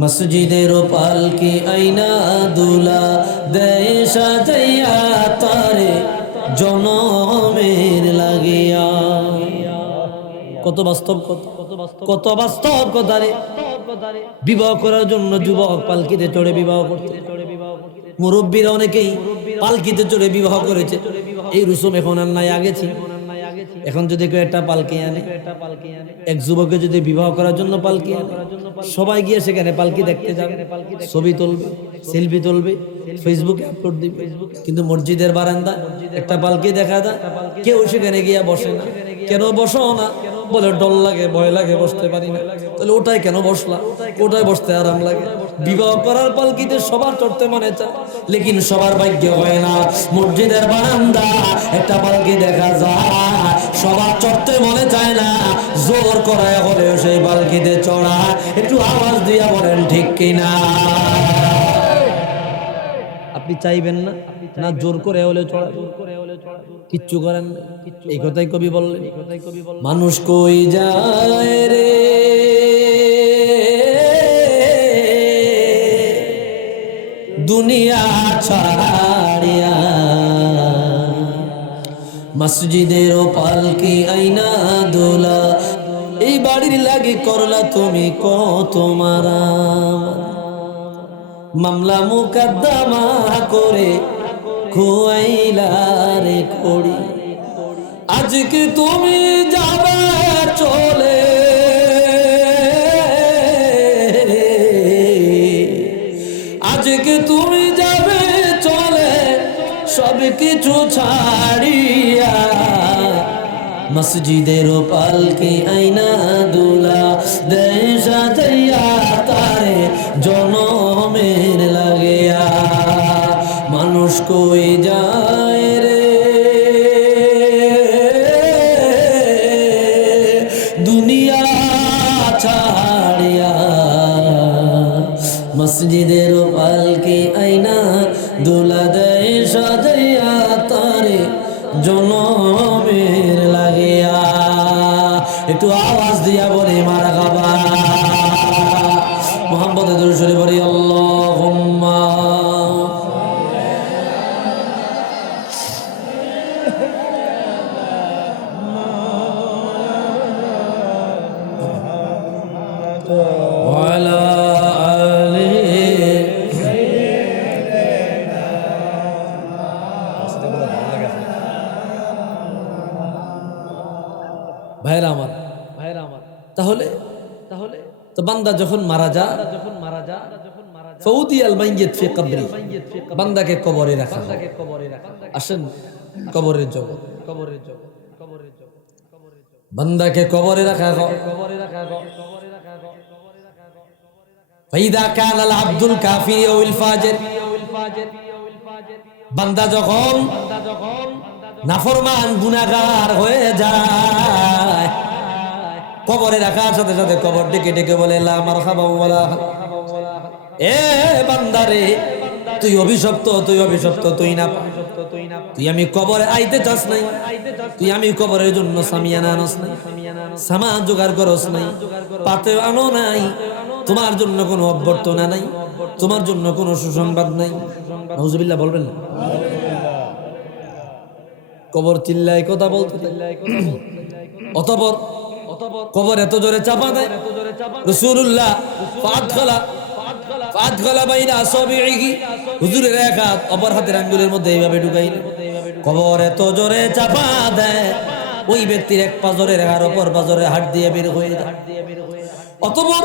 মসজিদের পালকি আইনা দুলা দেয় সাজাইয়া, তারে জনমের লাগিয়া। কত বাস্তব, কত বাস্তব কথা রে। বিবাহ করার জন্য যুবক পালকিতে চড়ে বিবাহ করতে, মুরব্বীরা অনেকেই পালকিতে চড়ে বিবাহ করেছে। এই রুসুম এখন আর নাই, আগে ছিল। এখন যদি কেউ একটা পালকি আনে, এক যুবকে যদি বিবাহ করার জন্য পালকি আনে, সবাই গিয়ে সেখানে পালকি দেখতে যাবে, ছবি তুলবে, সেলফি তুলবে, ফেসবুকে আপলোড দিবে। কিন্তু মসজিদের বারান্দা একটা পালকি দেখা যায়, কেউ সেখানে গিয়ে বসে না। কেন বসো না? বলে ডর লাগে, ভয় লাগে, বসতে পারি না। তাহলে ওটাই কেন বসলা? ওটাই বসতে আরাম লাগে। বিবাহ করার পালকিতে সবার চড়তে মনে চায়, লেকিন সবার ভাগ্য হয় না। মসজিদের বারান্দা একটা পালকি দেখা যায়, সবার চড়তে মনে চায় না, জোর করায় হলেও সেই পালকিতে চড়া। একটু আওয়াজ দিয়া বলেন ঠিক কিনা? আপনি চাইবেন না? না জোর করে হলে চড়া, কিচ্ছু করেন না। এই কথাই কবি বললেন, মানুষ কই যায় রে দুনিয়া ছাড়িয়া, মসজিদের পালকি আইনা দোলা, এই বাড়ির লাগে করলা তুমি কত মারা, মামলা মুকদ্দমা করে খুয়াইলা রে কড়ি। আজকে তুমি যাবে চলে, আজকে তুমি যাবে চলে, সব কিছু ছাড়িয়া, মসজিদের পালকি আইনা দুলা দেশ সাজাইয়া তারে জনমের লাগিয়া মানুষ কই যায় রে দুনিয়া ছাড়িয়া মসজিদের পালকি আইনা দুলা দেয় সাজাইয়া তারে জনমের লাগিয়া একটু আওয়াজ দিয়া বলে মারহাবা মুহাম্মদে দুরূদ শরীফ পড়ি আল্লাহুম্মা ওয়ালা ভাইরা আমার তাহলে তো বান্দা যখন মারা যায় ফাউদিয়াল মাইয়িত ফি কবরি বান্দাকে কবরে রাখা হয় আসেন কবরের জগৎ বান্দাকে কবরে রাখা হয় ফাইদা কানাল আব্দুল কাফির ওয়াল ফাজির বান্দা যখন নাফরমান গুনাহগার হয়ে যায় কবরে রাখার সাথে সাথে কবর ডেকে ডেকে বলে লা মারহাবা ওয়ালা এ বান্দারে তুই অভিশপ্ত তুই না তুই আমি কবরে আইতে চাস নাই তুই আমি কবরের জন্য সামিয়ানা আনস নাই সামা জোগাড় করস নাই পাতে আনো নাই তোমার জন্য কোনো অভ্যর্থনা নাই তোমার জন্য কোনো সুসংবাদ নাই নাউজুবিল্লাহ বলবেন না কবর চিল্লায় কথা বলতে অতঃপর কবর এত জোরে চাপা দেয় রাসূলুল্লাহ ফাদখালা বাইনা আসাবিহি হুজুরের এক হাত অপর হাতের আঙ্গুলের মধ্যে এইভাবে ঢুকাইলেন কবর এত জোরে চাপা দেয় ওই ব্যক্তির এক পাজরের আর অপর পাজরের হাড় দিয়ে বের হয়ে যায় অতঃপর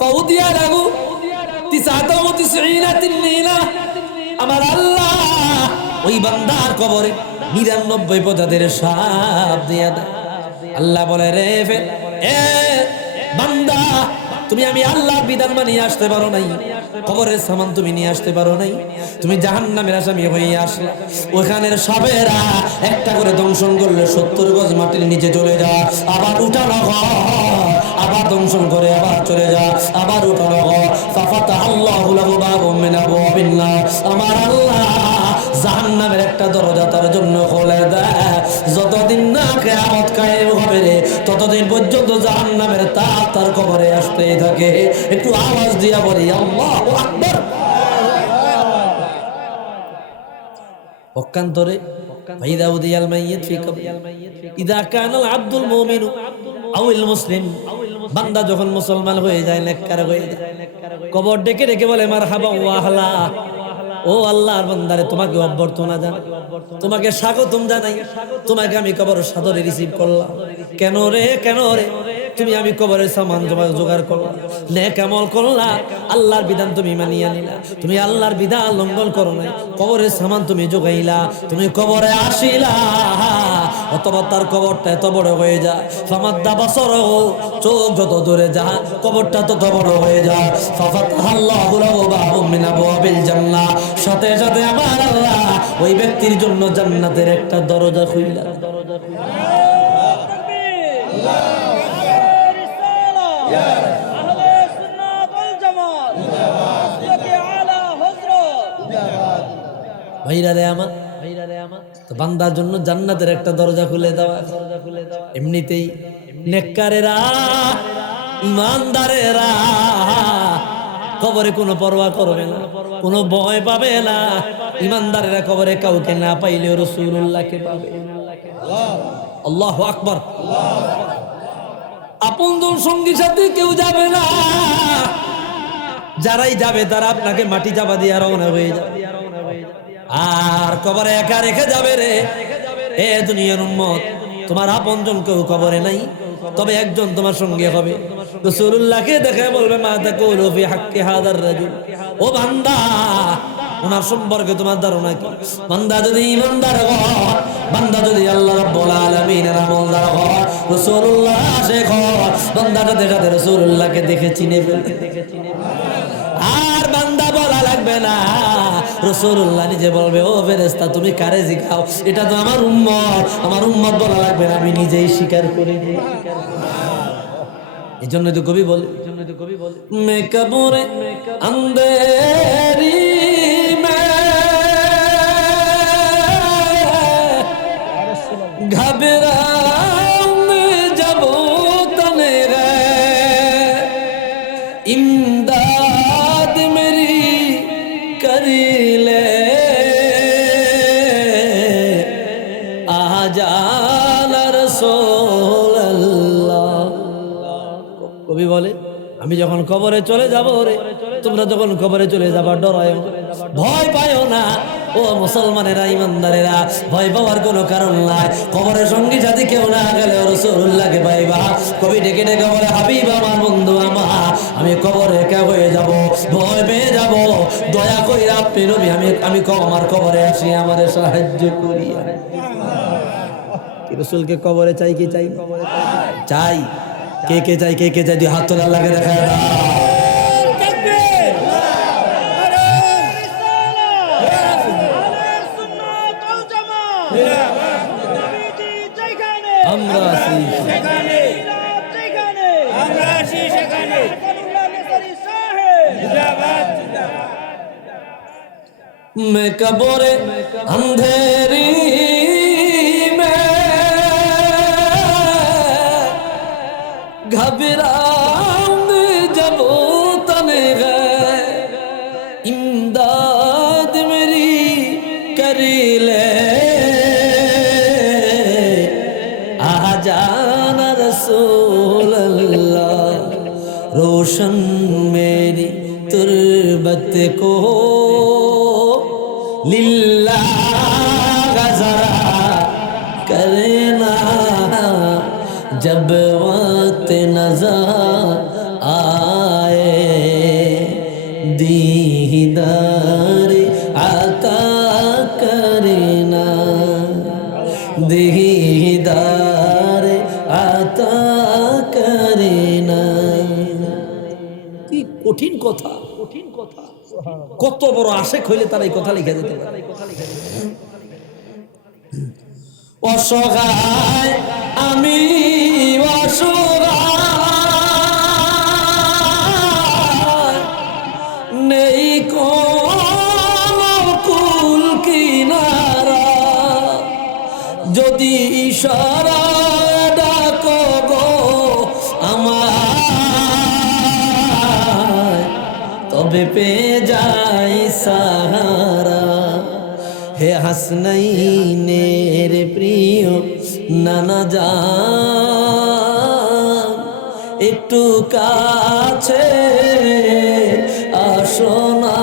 ফাউদিয়া লাগু 99 তিননীলা আমার আল্লাহ ওই বান্দার কবরে 99 প্রজাতির সাপ দিয়ে দেয় আল্লাহ বলে রে এ বান্দা তুমি আমি আল্লাহর বিধান মানিয়ে আসতে পারো নাই কবরের সামান তুমি নিয়ে আসতে পারো নাই তুমি জাহান্নামের আসামি হয়ে আসলে ওখানের সাপেরা একটা করে দংশন করলে 70 গজ মাটির নিচে চলে যা আবার উঠানো আবার দংশন করে আবার চলে যা আবার উঠানো ফাফাতা আল্লাহু লাহু বাবুম মিন আবওয়াবিন নার আমার আল্লাহ জাহান্নামের একটা দরজা তার জন্য খুলে দেয় যতদিন না কিয়ামত কায়েম হবে রে ততদিন পর্যন্ত জাহান্নামের তাপ তার কবরে আসতেই থাকে একটু আওয়াজ দিয়া বলি আল্লাহু আকবার পক্ষান্তরে ফাইদা উদিয়াল মাইয়িত ফি কবরি ইদা কানাল আব্দুল মুমিনু আউল মুসলিম বান্দা যখন মুসলমান হয়ে যায় নেককার হয়ে যায় কবর ডেকে ডেকে বলে মারহাবা ওয়া আহলা ও আল্লাহর বান্দারে তোমাকে অভ্যর্থনা জানাই তোমাকে স্বাগতম জানাই তোমাকে আমি কবর সাদরে রিসিভ করলাম কেন রে তুমি আমি কবরের সামান জোগাড় করলা নেক আমল করলা আল্লাহর বিধান তুমি মানিয়ে নিলা তুমি আল্লাহর বিধান লঙ্ঘন করো নাই কবরের সামান তুমি জোগাইলা তুমি কবরে আসিলা অথবা তার কবরটা এত বড় হয়ে যায় ফামাদ্দা বছর চোখ যত দূরে যা কবরটা তত বড় হয়ে যায় ফাফাতাহাল্লাহু লাহু বাবুম মিন আবওয়াবিল জান্নাহ সাথে সাথে আমার আল্লাহ ওই ব্যক্তির জন্য জান্নাতের একটা দরজা খুইলা ভাইরা রে আমার তো বান্দার জন্য জান্নাতের একটা দরজা খুলে দেওয়া এমনিতেই নেককারেরা ইমানদারেরা কবরে কোনো পরোয়া করবে না কোনো ভয় পাবে না ইমানদারেরা কবরে কাউকে না পাইলেও রাসূলুল্লাহকে পাবে আল্লাহু আকবার আপনজন সঙ্গী সাথে কেউ যাবে না যারাই যাবে তারা আপনাকে মাটি চাপা দিয়ে রওনা হয়ে যাবে আর কবরে একা রেখে যাবে রে এ দুনিয়ার উম্মত তোমার আপনজন কেউ কবরে নাই তবে একজন তোমার সঙ্গে হবে রাসূলুল্লাহকে দেখে বলবে মা তাকুলু ফি হাক্কি হাদার রাজুল ও বান্দা ওনার সম্পর্কে তোমার ধারণা কি বান্দা যদি ইমানদার হয় বান্দা যদি আল্লাহ রাব্বুল আলামিনের আমলদার হয়, রাসূলুল্লাহ আশিক হয়, বান্দাটা দেখাতে রাসূলুল্লাহকে দেখে চিনে ফেলবে। আর বান্দা বলা লাগবে না, রাসূলুল্লাহ নিজে বলবে, ও ফেরেশতা তুমি কারে শিখাও, এটা তো আমার উম্মত বলা লাগবে না, আমি নিজেই স্বীকার করে নিই। এই জন্য তো কবি বলে, মে কবরে আন্দেরি घबराऊंगे जब तने गए इमदाद मेरी करी ले आ जाना रसूल अल्लाह। কবি বলে, আমি যখন কবরে চলে যাব রে, তোমরা যখন কবরে চলে যাবা ডরায়ও, ভয় পায়ও না। ও মুসলমানেরা, ইমানদারেরা, ভয় পাওয়ার কোনো কারণ নাই। কবরের সঙ্গী সাথী কেউ না গেলে রাসূলুল্লাহকে পাইবা। কবি ডেকে ডেকে বলে, হাবিব আমার, বন্ধু আমার, আমি কবরে একা হয়ে যাব, ভয় পেয়ে যাব, দয়া করে আপনি নবী আমি আমার কবরে আসি, আমাদের সাহায্য করিয়া। রাসূলকে কবরে চাই কি চাই? চাই। কে কে চাই? কে কে চাই? তুই হাত তোলা, আল্লাহকে দেখা দাও। আমরা আছি সেখানে, আমরা আছি সেখানে। मैं कब्र अंधेरी में घबराऊंगी जब तने गए इमदाद मेरी करी ले आ जाना रसूल अल्लाह। रोशन मेरी तुरबत को लिल्लाह गज़रा करना जब वक्त नज़र आए दीदार आता करना दीदार आता करना। কি কঠিন কথা, কঠিন কথা। কত বড় আশেক হইলে তার এই কথা লিখে যেতে পারে। অসহায় আমি, অসহায় নেই কোনো কুল কিনারা, যদি ইশারা ডাকো গো আমায়, তবে পেয়ে যাই সাহারা। হে হাসনাইনের প্রিয় নানা জান, একটু কাছে আসো না,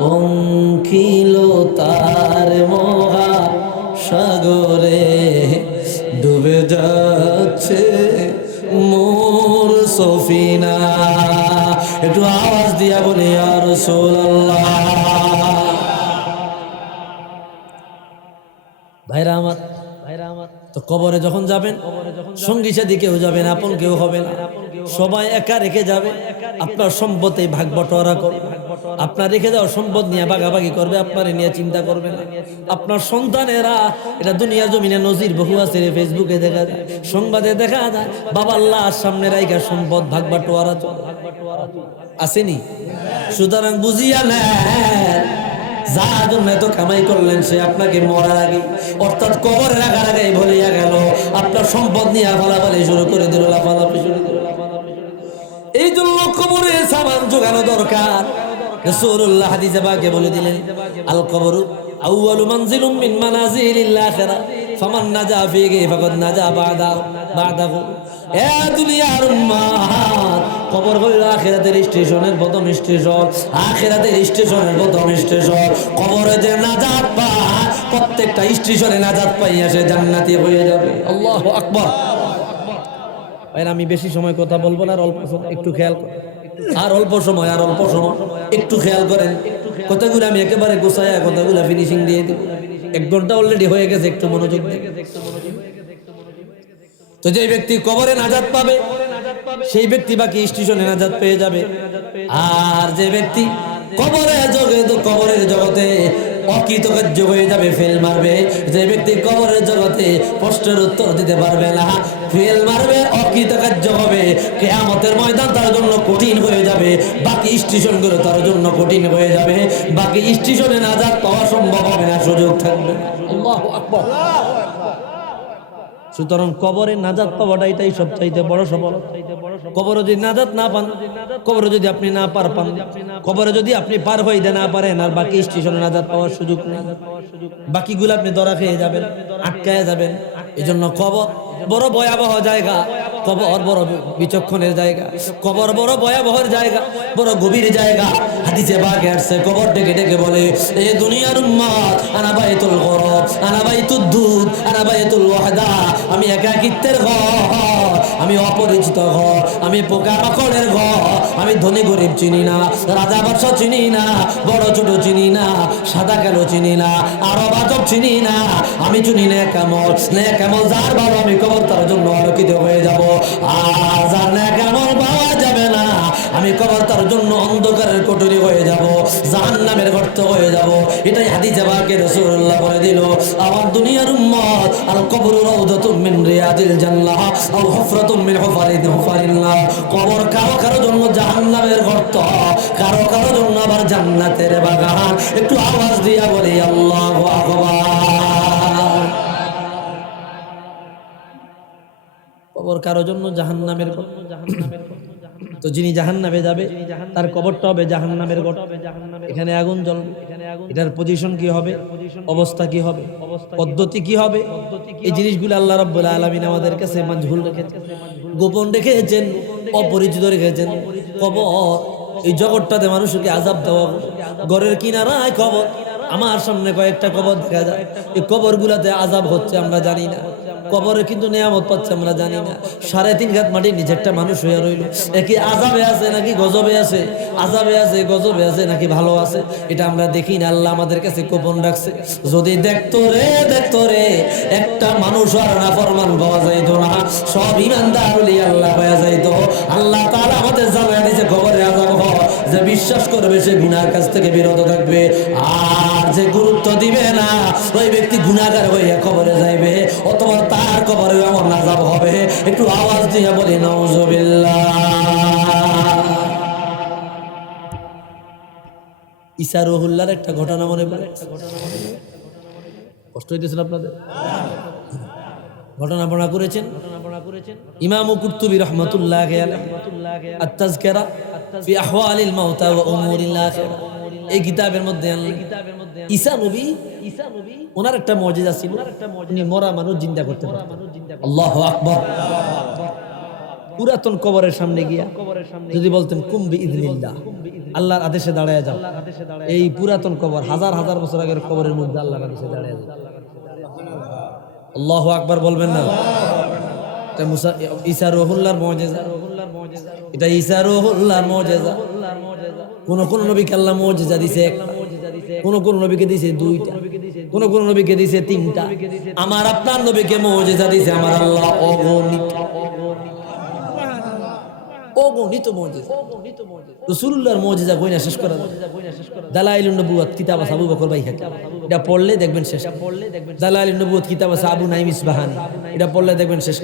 পঙ্খিল তার মহা সাগরে ডুবে যাচ্ছে মোর সফিনা। একটু আওয়াজ দিয়া বলি, ইয়া রাসূলুল্লাহ। ভাইরা আমার, তো কবরে যখন যাবেন, সঙ্গী সাথী কেউ যাবে না, আপন কেউ হবে না, সবাই একা রেখে যাবে। আপনার সম্পদে ভাগ বটোয়ারা করবে, আপনার রেখে যাওয়া সম্পদ নিয়ে ভাগাভাগি করবে, আপনার নিয়ে চিন্তা করবে না। আপনার সন্তানেরা, এটা দুনিয়া জমিনে নজির বহু আছে, ফেসবুকে দেখা যায়, সংবাদে দেখা যায়, বাবা আল্লাহ সামনে রাইখা সম্পদ ভাগ বটোয়ারা আসেনি। সুতরাং বুঝিয়া নেন, যা জন্য এত কামাই করলেন সে আপনাকে মরার আগে, অর্থাৎ কবরে রাখার আগে ভুলিয়া গেল, আপনার সম্পদ নিয়ে ফালাফালি শুরু করে দিল, লাফালাফি শুরু করে দিল। এই জন্য কবরে সামান জোগানো দরকার। রাসূলুল্লাহ হাদিসে পাকে বলে দিলেন, আল কবরু আউয়ালু মানজিলুম মিন মানাজিলিল আখিরাহ ফামান নাজা ফিহি ফাকাদ নাজা বাদাহু। এ দুনিয়ার উম্মাত, কবর হইল আখিরাতের স্টেশনের প্রথম স্টেশন, আখিরাতের স্টেশনের প্রথম স্টেশন। কবরে যে নাজাত পায়, প্রত্যেকটা স্টেশনে নাজাত পাইয়া সে জান্নাতি হয়ে যাবে। আল্লাহু আকবার। আমি বেশি সময় কথা বলবো না, আর অল্প সময় একটু খেয়াল করেন, আর অল্প সময় একটু খেয়াল করেন। কথাগুলো আমি একেবারে গোছায়া কথাগুলো ফিনিশিং দিয়ে দেব। 1 ঘন্টা অলরেডি হয়ে গেছে, একটু মনোযোগ দিন। তো যে ব্যক্তি কবরে নাজাত পাবে সেই ব্যক্তি বাকি স্টেশনে নাজাত পেয়ে যাবে। আর যে ব্যক্তি কবরের জগতে অকৃতকার্য হয়ে যাবে, ফেল মারবে, যে ব্যক্তি কবরের জগতে প্রশ্নের উত্তর দিতে পারবে না, ফেল মারবে, অকৃতকার্য হবে, কিয়ামতের ময়দান তার জন্য কঠিন হয়ে যাবে, বাকি স্টেশনগুলো তার জন্য কঠিন হয়ে যাবে, বাকি স্টেশনে নাজাত পাওয়া সম্ভব হবে না, সুযোগ থাকবে না। আল্লাহু আকবার। সুতরাং কবরে নাজাত পাওয়াটা এটাই সবচাইতে বড় সফলতা। কবরে যদি নাজাত না পান, কবরে যদি আপনি না পার পান, কবরে যদি আপনি পার হইতে না পারেন, আর বাকি স্টেশনে নাজাত পাওয়ার সুযোগ নেই, বাকিগুলো আপনি ধরা খেয়ে যাবেন, আটকায় যাবেন। এই জন্য কবর বড় ভয়াবহ জায়গা, কবর বড় বিচক্ষণের জায়গা, কবর বড় ভয়াবহের জায়গা, বড় গভীর জায়গা। হাদিসে পাকে আসছে, কবর ডেকে ডেকে বলে, এ দুনিয়ার উম্মত, আনা বাইতুল গরব, আনা বাইতুদ দুদ, আনা বাইতুল ওয়াহদা। আমি একাকিত্বের ঘর, আমি অপরিচিত ঘর, আমি পোকামাকড়ের ঘর, আমি ধনী গরিব চিনি না, রাজা বাদশা চিনি না, বড় ছোট চিনি না, সাদা কালো চিনি না, আরব আজব চিনি না, আমি চিনি না কেমন যার বাবা, আমি কবর তার জন্য আলোকিত হয়ে যাব। আর যার না কেমন পাওয়া যাবে না, আমি কবর তার জন্য অন্ধকারের কোটরি হয়ে যাব, জাহান্নামের গর্ত হয়ে যাব। এটাই হাদিসে পাকে রাসূলুল্লাহ বলে দিল, আমার দুনিয়ার উম্মত, আল কবরু রাউদাতুম মিন রিয়াদিল জান্নাহ আও হুফরাতুম মিন হুফারিন্নার। কবর কারো কারো জন্য জাহান্নামের গর্ত, কারো কারো জন্য আবার জান্নাতের বাগান। একটু আওয়াজ দিয়া বলি আল্লাহু আকবার। কবর কারো জন্য জাহান্নামের গর্ত। তো যিনি জাহান্নামে যাবে তার কবরটা হবে জাহান্নামের গর্ত, এখানে আগুন জ্বলবে। এটার পজিশন কি হবে, অবস্থা কি হবে, পদ্ধতি কি হবে, এই জিনিসগুলো আল্লাহ রাব্বুল আলামিন আমাদের কাছে মাজহুল রেখেছেন, গোপন রেখেছেন, অপরিচিত রেখেছেন। কবর এই জগৎটাতে মানুষকে আযাব দেওয়া, ঘরের কিনারায় কবর, আমার সামনে কয়েকটা কবর দেখা যায়, এই কবরগুলাতে আযাব হচ্ছে আমরা জানি না, কবরে কিন্তু নিয়ামত পাচ্ছে আমরা জানি না। 3.5 হাত মাটির নিচে একটা মানুষ হয়ে রইল, একে আযাবে আছে নাকি গজবে আছে, আযাবে আছে গজবে আছে নাকি ভালো আছে, এটা আমরা দেখি না, আল্লাহ আমাদের কাছে গোপন রাখছে। যদি দেখতো রে একটা মানুষ আর নাফরমান পাওয়া যাইত না, সব ইমানদার হলে আল্লাহ পাওয়া যাইত। আল্লাহ তাআলা আমাদের জানায় দিয়েছে কবরে আযাব হয়, যে বিশ্বাস করবে সে গুনার কাছ থেকে বিরত থাকবে, আর যে গুরুত্ব দিবে না ওই ব্যক্তি গুনাহগার হয়ে কবরে যাইবে, অথবা তার কবরে এমন আযাব হবে। একটু আওয়াজ দিয়ে বলি নাউজুবিল্লাহ। ঈসা রুহুল্লাহর একটা ঘটনা মনে পড়ে, কষ্ট হইতেছিল আপনাদের? ঘটনা বর্ণনা করেছেন ইমাম কুরতুবী রাহমাতুল্লাহি আলাইহি আত-তাযকিরা ফি আহওয়ালিল মাউতা ওয়া উমুরিল আখিরা, এই কিতাবের মধ্যে ঈসা নবী ওনার একটা মুজিজা ছিল, উনি মরা মানুষ জিন্দা করতে পারতেন। আল্লাহু আকবার। পুরাতন কবরের সামনে গিয়া যদি বলতেন কুম বিইذনিল্লাহ, আল্লাহর আদেশে দাঁড়ায় যাও, এই পুরাতন কবর হাজার হাজার বছর আগের কবরের মধ্যে আল্লাহর আদেশে দাঁড়ায় যাও। আল্লাহু আকবার বলবেন না? এটা মুসা ঈসা রুহুল্লাহর মুজিজা, এটা ঈসা রুহুল্লাহর মুজিজা। কোন নবীকে আল্লাহ মুজিজা দিয়েছে একটা, কোন নবীকে দিয়েছে 2টা, কোন নবীকে দিয়েছে 3টা। আমার আপনার নবীকে মুজিজা দিয়েছে আমার আল্লাহ অগণিত মুজিজা। রাসূলুল্লাহর মুজিজা কইনা শেষ করা যায়? দালাইলুন নবুওয়াত কিতাব আছে আবু বকর বাইহাকি, এটা পড়লে দেখবেন শেষ। দালাইলুন নবুওয়াত কিতাব আছে আবু নাঈম ইসবাহানি, এটা পড়লে দেখবেন শেষ।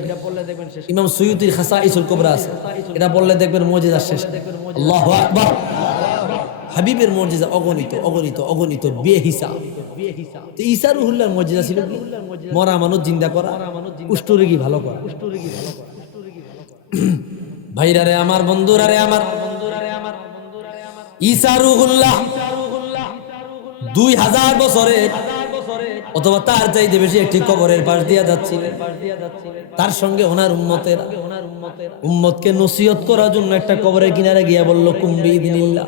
ইমাম সুয়ুতির খাসাইসুল কুবরা আছে, এটা পড়লে দেখবেন মুজিজা শেষ। আল্লাহু আকবার। হাবিবের মুজিজা অগণিত অগণিত অগণিত বেহিসাব। তো ঈসা রুহুল্লাহর মুজিজা ছিল কি? মরা মানুষ জিন্দা করা, কুষ্ঠ রোগী ভালো করা। ভাইরা রে আমার, বন্ধুরা রে আমার, ঈসা রুহুল্লাহ 2000 বছরে অথবা তার চাইতে বেশি একটি কবরের পাশ দিয়া যাচ্ছিলেন। তার সঙ্গে ওনার উম্মতকে নসিহত করার জন্য একটা কবরের কিনারে গিয়া বলল, কুম বিইذনিল্লাহ,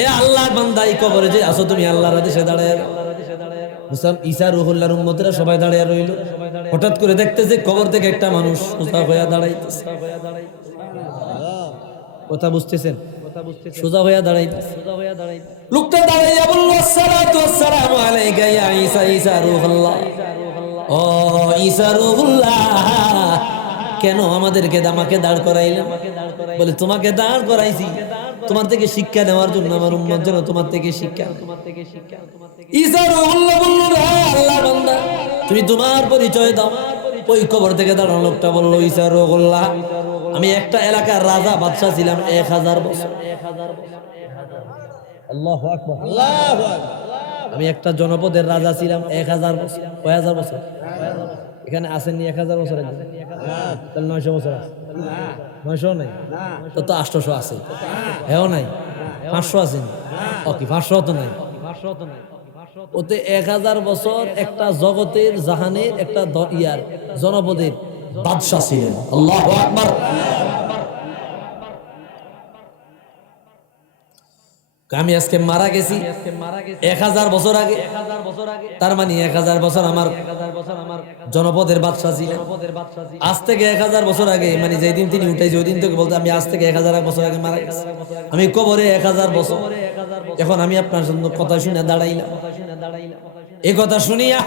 এ আল্লাহর বান্দা, এই কবরে যে আসো তুমি আল্লাহর আদেশে দাঁড়ায়। ঈসা রুহুল্লাহর উম্মতেরা সবাই দাঁড়িয়ে রইল। হঠাৎ করে দেখতেছে কবর থেকে একটা মানুষ সোজা হয়ে দাঁড়াইতেছে। কথা বুঝতেছেন? সোজা হইয়া দাঁড়াইতেছে। লোকটা দাঁড়াইয়া বলল, আসসালাতু ওয়াসসালামু আলাইকা ইয়া ঈসা, ঈসা রূহুল্লাহ। ও ঈসা রূহুল্লাহ, কেন আমাকে দাঁড় করাইলেন? বলে, তোমাকে দাঁড় করাইছি তোমার থেকে শিক্ষা নেওয়ার জন্য, আমার উম্মত যেন তোমার থেকে শিক্ষা। ঈসা রূহুল্লাহ বলল, আল্লাহর বান্দা, তুমি তোমার পরিচয় দাও। ওই কবর থেকে দাঁড়ানো লোকটা বলল, ঈসা রূহুল্লাহ, আমি একটা এলাকার রাজা বাদশা ছিলাম 1000 বছর। আল্লাহু আকবার, আল্লাহু আকবার। আমি একটা জনপদের রাজা ছিলাম 1000 বছর। কয় হাজার বছর? এখানে আসেননি 1000 বছর আগে? তাহলে 900 বছর আছে? 900 নাই, তো 800 আছে। হ্যাঁ নাই, 500 আসেনি। ওকে, 500 তো নাই। ওতে 1000 বছর একটা জগতের জাহানের একটা জনপদের বাদশা ছিলেন। আল্লাহু আকবার। আমি আজকে মারা গেছি 1000 বছর আগে, তার মানে 1000 বছর আমার জনপদের বাদশা ছিলেন। আজ থেকে 1000 বছর আগে, মানে যেদিন তিনি উঠেছে ওই দিন থেকে বলতে আমি আজ থেকে 1000 বছর আগে মারা গেছি। আমি কবরে 1000 বছর। এখন আমি আপনার জন্য কথা শুনে দাঁড়াইলাম। এই কথা শুনিয়া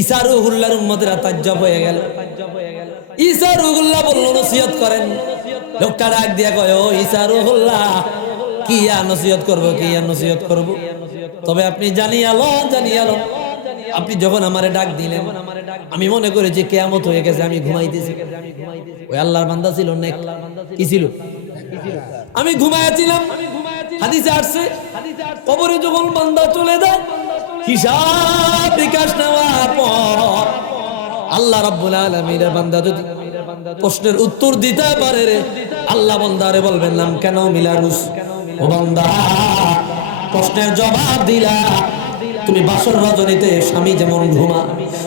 ঈসা রূহুল্লাহর উম্মতেরা তাজ্জব হয়ে গেল। ঈসা রূহুল্লাহ বলল, নসিহত করেন। লোকটা ডাক দিয়া কয়, ও ঈসা রূহুল্লাহ, কি আর নসিহত করবো, কি আর নসিহত করবো? তবে আপনি জানিয়ালো। আপনি যখন আমারে ডাক দিলেন, আমি মনে করেছি কিয়ামত হয়ে গেছে, আমি ঘুমাইতেছি। ওই আল্লাহর বান্দা ছিল না, কি ছিল? আমি ঘুমাইছিলাম। হাদিসে আসছে, কবরে যখন বান্দা চলে যায়, হিসাব বিকাশ নেওয়ার পর আল্লাহ রাব্বুল আলামিনের বান্দা যদি প্রশ্নের উত্তর দিতে পারে রে, আল্লাহ বান্দারে বলবেন, নাম কেন মিলারুস? ও বান্দা, প্রশ্নের জবাব দিলা। তুমি বাসর রজনীতে স্বামী যেমন ঘুমা,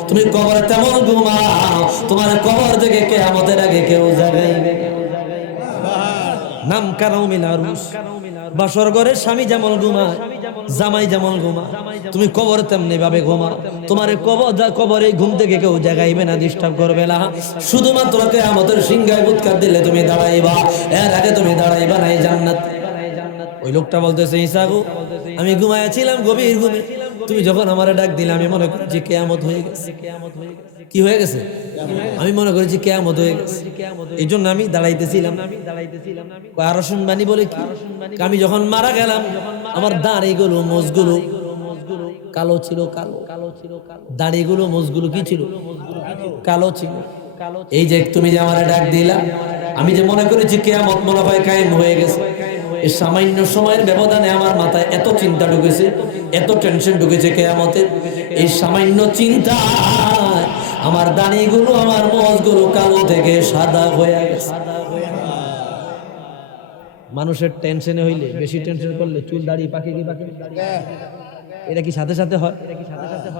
তুমি কবরে তেমন ঘুমাও। তোমার কবর থেকে কিয়ামতের আগে কেউ জাগাইবে। নাম কেন মিলারুস? বাসর ঘরে স্বামী যেমন ঘুমায়, জামাই যেমন ঘুমায়, তুমি কবরে তেমনি ভাবে ঘুমাও। তোমার কবরে ঘুম থেকে কেউ জাগাইবে না, ডিস্টার্ব করবে না। শুধুমাত্র কিয়ামতের সিংহায় উৎকার দিলে তুমি দাঁড়াইবা, এর আগে তুমি দাঁড়াইবা না এই জান্নাত। ওই লোকটা বলতেছে, ঈসা গো, আমি ঘুমাইছিলাম গভীর ঘুমে, তুমি যখন আমারে ডাক দিলে আমি মনে করেছি কিয়ামত হয়ে গেছে। কি হয়ে গেছে? আমি মনে করেছি কিয়ামত হয়ে গেছে, এই জন্য আমি দাঁড়াইতেছিলাম। আরো শুনবানি বলে কি, আমি যখন মারা গেলাম, আমার দাড়িগুলো মোজগুলো কালো ছিল, দাড়িগুলো মোজগুলো কি ছিল? কালো ছিল। এই যে তুমি যে আমারে ডাক দিলা, আমি যে মনে করেছি কিয়ামত মনে হয় কায়েম হয়ে গেছে, এই সামান্য সময়ের ব্যবধানে আমার মাথায় এত চিন্তা ঢুকেছে, এত টেনশন ঢুকেছে কিয়ামতের। এই সামান্য চিন্তা আমার দাড়িগুলো, আমার মোজগুলো কালো থেকে সাদা হয়ে গেছে। মানুষের টেনশনে হইলে, বেশি টেনশন করলে চুল দাড়ি পাকে কি পাকে? এটা কি সাথে সাথে হয়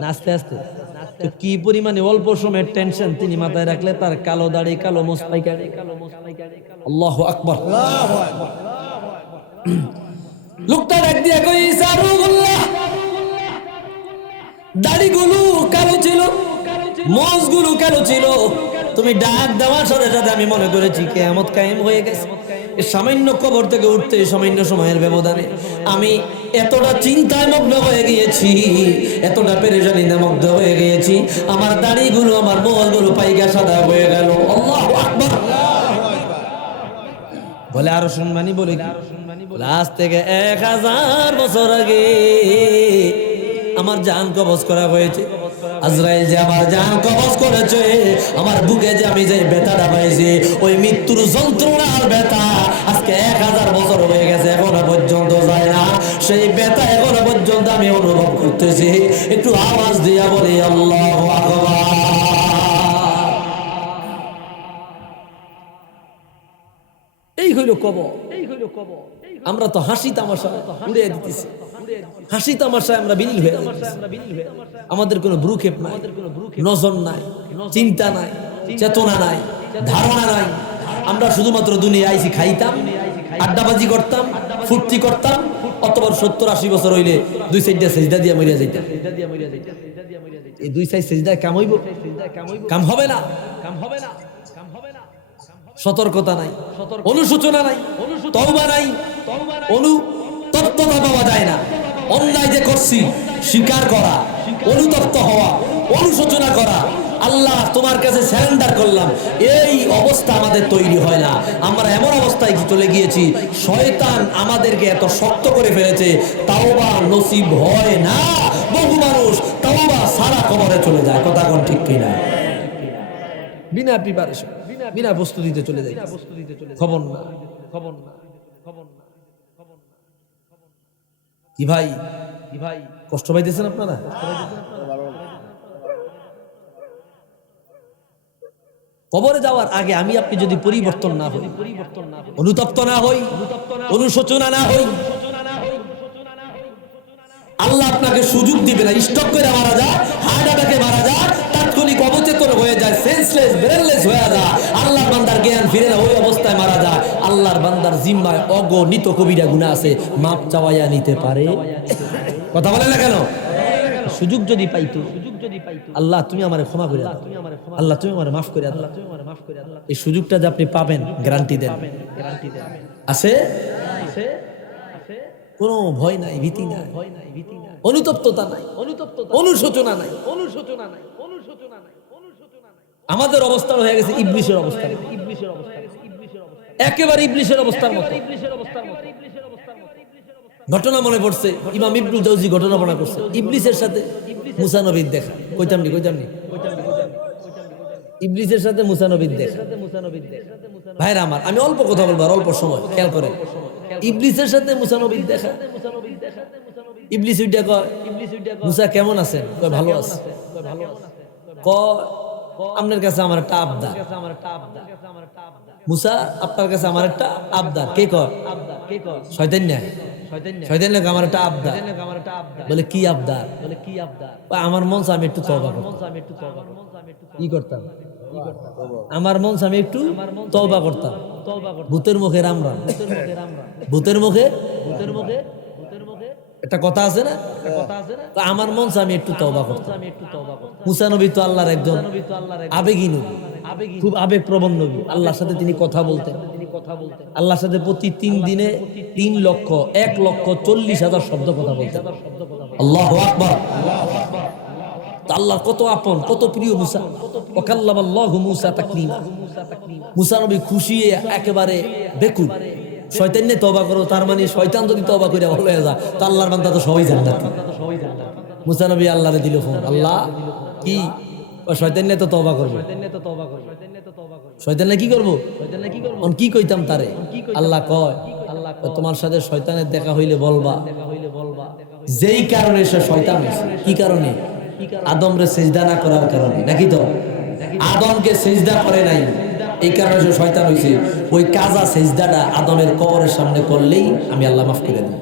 না আস্তে আস্তে? তো কি পরিমাণে অল্প সময়ের টেনশন তিনি মাথায় রাখলে তার কালো দাড়ি, কালো মোজ পাইকা। আল্লাহু আকবার। লোকটা ডাক দিয়া কই, ঈসা রূহুল্লাহ, দাড়িগুলো কালো ছিল, মোজগুলো কালো ছিল, তুমি ডাক দেওয়ার সাথে সাথে আমি মনে করেছি কিয়ামত কায়েম হয়ে গেছে। সামান্য কবর থেকে উঠতে সামান্য সময়ের ব্যবধানে আমি এতটা চিন্তায় মগ্ন হয়ে গিয়েছি, এতটা পেরেশানিতে মগ্ন হয়ে গিয়েছি, আমার দাড়িগুলো, আমার মোজগুলো পাইকা সাদা হয়ে গেল। আল্লাহু আকবার। বলে আরো শুনবানি বলে কি, আজ থেকে 1000 বছর আগে আমার জান কবজ করা হয়েছে। আজরাইল যে আমার জান কবজ করেছে, আমার বুকে যে আমি যে ব্যথাটা পাইছি, ওই মৃত্যুর যন্ত্রণার ব্যথা আজকে 1000 বছর হয়ে গেছে, এখনো পর্যন্ত যায় না। সেই ব্যথা এখনো পর্যন্ত আমি অনুভব করতেছি। একটু আওয়াজ দিয়া বলি আল্লাহু আকবার। এই হইল কবর। আমরা তো হাসি তামাশা উড়িয়ে দিতেছি, হাসি তামাশায় আমরা বিলীন হয়ে যাচ্ছি। আমাদের কোনো ভ্রুক্ষেপ নাই, নজর নাই, চিন্তা নাই, চেতনা নাই, ধারণা নাই। আমরা শুধুমাত্র দুনিয়ায় আইছি, খাইতাম, আড্ডাবাজি করতাম, ফুর্তি করতাম, অতবার 70-80 বছর হইলে 2 সাইডটা সেজদা দিয়া মরিয়া যাইতাম। এই 2 সাইড সেজদায় কাম হইব? কাম হবে না। সতর্কতা নাই, অনুশোচনা নাই, তওবা নাই, অনুতপ্ততা পাওয়া যায় না। অন্যায় যে করছি স্বীকার করা, অনুতপ্ত হওয়া, অনুশোচনা করা, আল্লাহ তোমার কাছে সারেন্ডার করলাম, এই অবস্থা আমাদের তৈরি হয় না। আমরা এমন অবস্থায় চলে গিয়েছি, শয়তান আমাদেরকে এত শক্ত করে ফেলেছে, তাওবা নসিব হয় না। বহু মানুষ তাওবা সারা কবরে চলে যায়। কথা কোন ঠিক কিনা? বিনা প্রিপারেশন, বিনা প্রস্তুতিতে চলে যায়, খবর না। কি ভাই কষ্ট পাইতেছেন আপনারা? কবরে যাওয়ার আগে আমি আপনি যদি পরিবর্তন না হই, অনুতপ্ত না হই, অনুশোচনা না হই, আল্লাহ আপনাকে সুযোগ দিবে না। স্টক করে মারা যায়, হার্ট অ্যাটাকে মারা যায়, তাৎক্ষণিক অবচেতন হয়ে যায়, সেন্সলেস ব্রেনলেস হয়ে যায়, আল্লাহর বান্দার জ্ঞান ফিরে না, ওই অবস্থায় মারা যায়। আল্লাহর বান্দার জিম্মায় অগণিত কবিরা গুনাহ আছে, মাপ চাওয়াইয়া নিতে পারে। কথা বলে না কেন? সুযোগ যদি পাইতো, আল্লাহ তুমি আমারে ক্ষমা করে দাও, আল্লাহ তুমি আমারে মাফ করে দাও, এই সুযোগটা যে আপনি পাবেন গ্যারান্টি দেন। আছে কোনো ভয় নাই, ভীতি নাই, অনুতপ্ততা নাই, অনুশোচনা নাই। আমাদের অবস্থা হয়ে গেছে ইবলিসের অবস্থা, একেবারে ইবলিসের অবস্থার মতো। ঘটনা মনে পড়ছে, ইমাম ইবনুল জাওজি ঘটনা বর্ণনা করছে, ইবলিসের সাথে মুসা নবীর দেখা। কইতামনি ইবলিসের সাথে মুসা নবীর দেখা। ভাইরা আমার, আমি অল্প কথা বলবো আর অল্প সময়, খেয়াল করেন। ইবলিসের সাথে মুসা নবীর দেখা। ইবলিস উইটা কয়, মুসা কেমন আছেন? কয় ভালো আছে। কয় আপনার কাছে আমার একটা আবদার। মুসা আপনার কাছে আমার একটা আবদার। কে কয়? শয়তান না, শয়তান না, আমার একটা আবদার। বলে কি আবদার? আমার মন আমি একটু তওবা করতাম। কি করতাম? আমার মন আমি একটু তওবা করতাম। ভূতের মুখে রাম রাম, ভূতের মুখে একটা কথা আছে না, আমার মন আমি একটু তওবা করতাম। মুসা নবী তো আল্লাহর একজন আবেগী নবী, খুব আবেগ প্রবণ নবী। আল্লাহর সাথে তিনি কথা বলতেন। আল্লাহর সাথে প্রতি 3 দিনে 3,40,000 শব্দ কথা বলতেন। আল্লাহু আকবার। আল্লাহ কত আপন, কত প্রিয় মুসা। ওয়াকাল্লামাল্লাহু মুসা তাকলিমা। মুসা নবী খুশি একেবারে বেকুব। শয়তান নিয়ে তওবা করো, তার মানে শয়তান যদি তওবা করে ভালো হয়ে যায় তো আল্লাহর বান্দা তো সবাই জান্নাতি। মুসা নবী আল্লাহরে দিল ফোন, আল্লাহ কি শয়তান নিয়ে তো তওবা করবে, শয়তান কি করবো, কি কইতাম তারে? আল্লাহ কয়, তোমার সাথে শয়তানের দেখা হইলে বলবা যেই কারণে সে শয়তান হইছে। কি কারণে? আদমরে সিজদা না করার কারণে। নাকি তো আদমকে সিজদা করে নাই, এই কারণে সে শয়তান হইছে। ওই কাজা সিজদাটা আদমের কবরের সামনে করলেই আমি আল্লাহ মাফ করে দিই।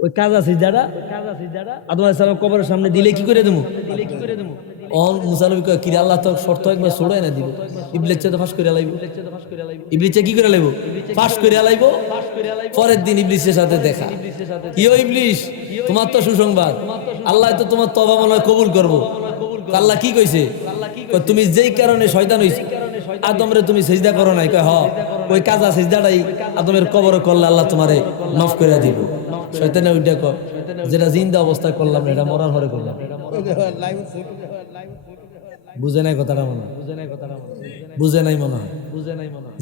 ওই কাজা সিজদাটা আদম আলাইহিস সালাম কবরের সামনে দিলে কি করে দেবো? অন মুসা নবী কয়, কিরে আল্লাহ তো শর্ত একবার ছড়াই না দিব, ইবলিসে তো ফাঁস করে লাইব। ইবলিসে কি করে লাইব? ফাঁস করে লাইব। পরের দিন ইবলিসের সাথে দেখা। কি ও ইবলিস, তোমার তো সুসংবাদ, আল্লাহ তো তোমার তওবা মনে হয় কবুল করবো। আল্লাহ কি কইছে? তুমি যেই কারণে শয়তান হইছে, আদমরে তুমি সিজদা করো নাই। কয় হ, ওই কাজা সিজদাটাই আদমের কবরে করলে আল্লাহ তোমারে মাফ করে দিব। শয়তানে ওইটা কয়, যেটা জিন্দা অবস্থায় করলাম না, এটা মরার পরে করলাম। বুঝে নাই কথাটা মনে হয়, বুঝে নাই মনে হয়।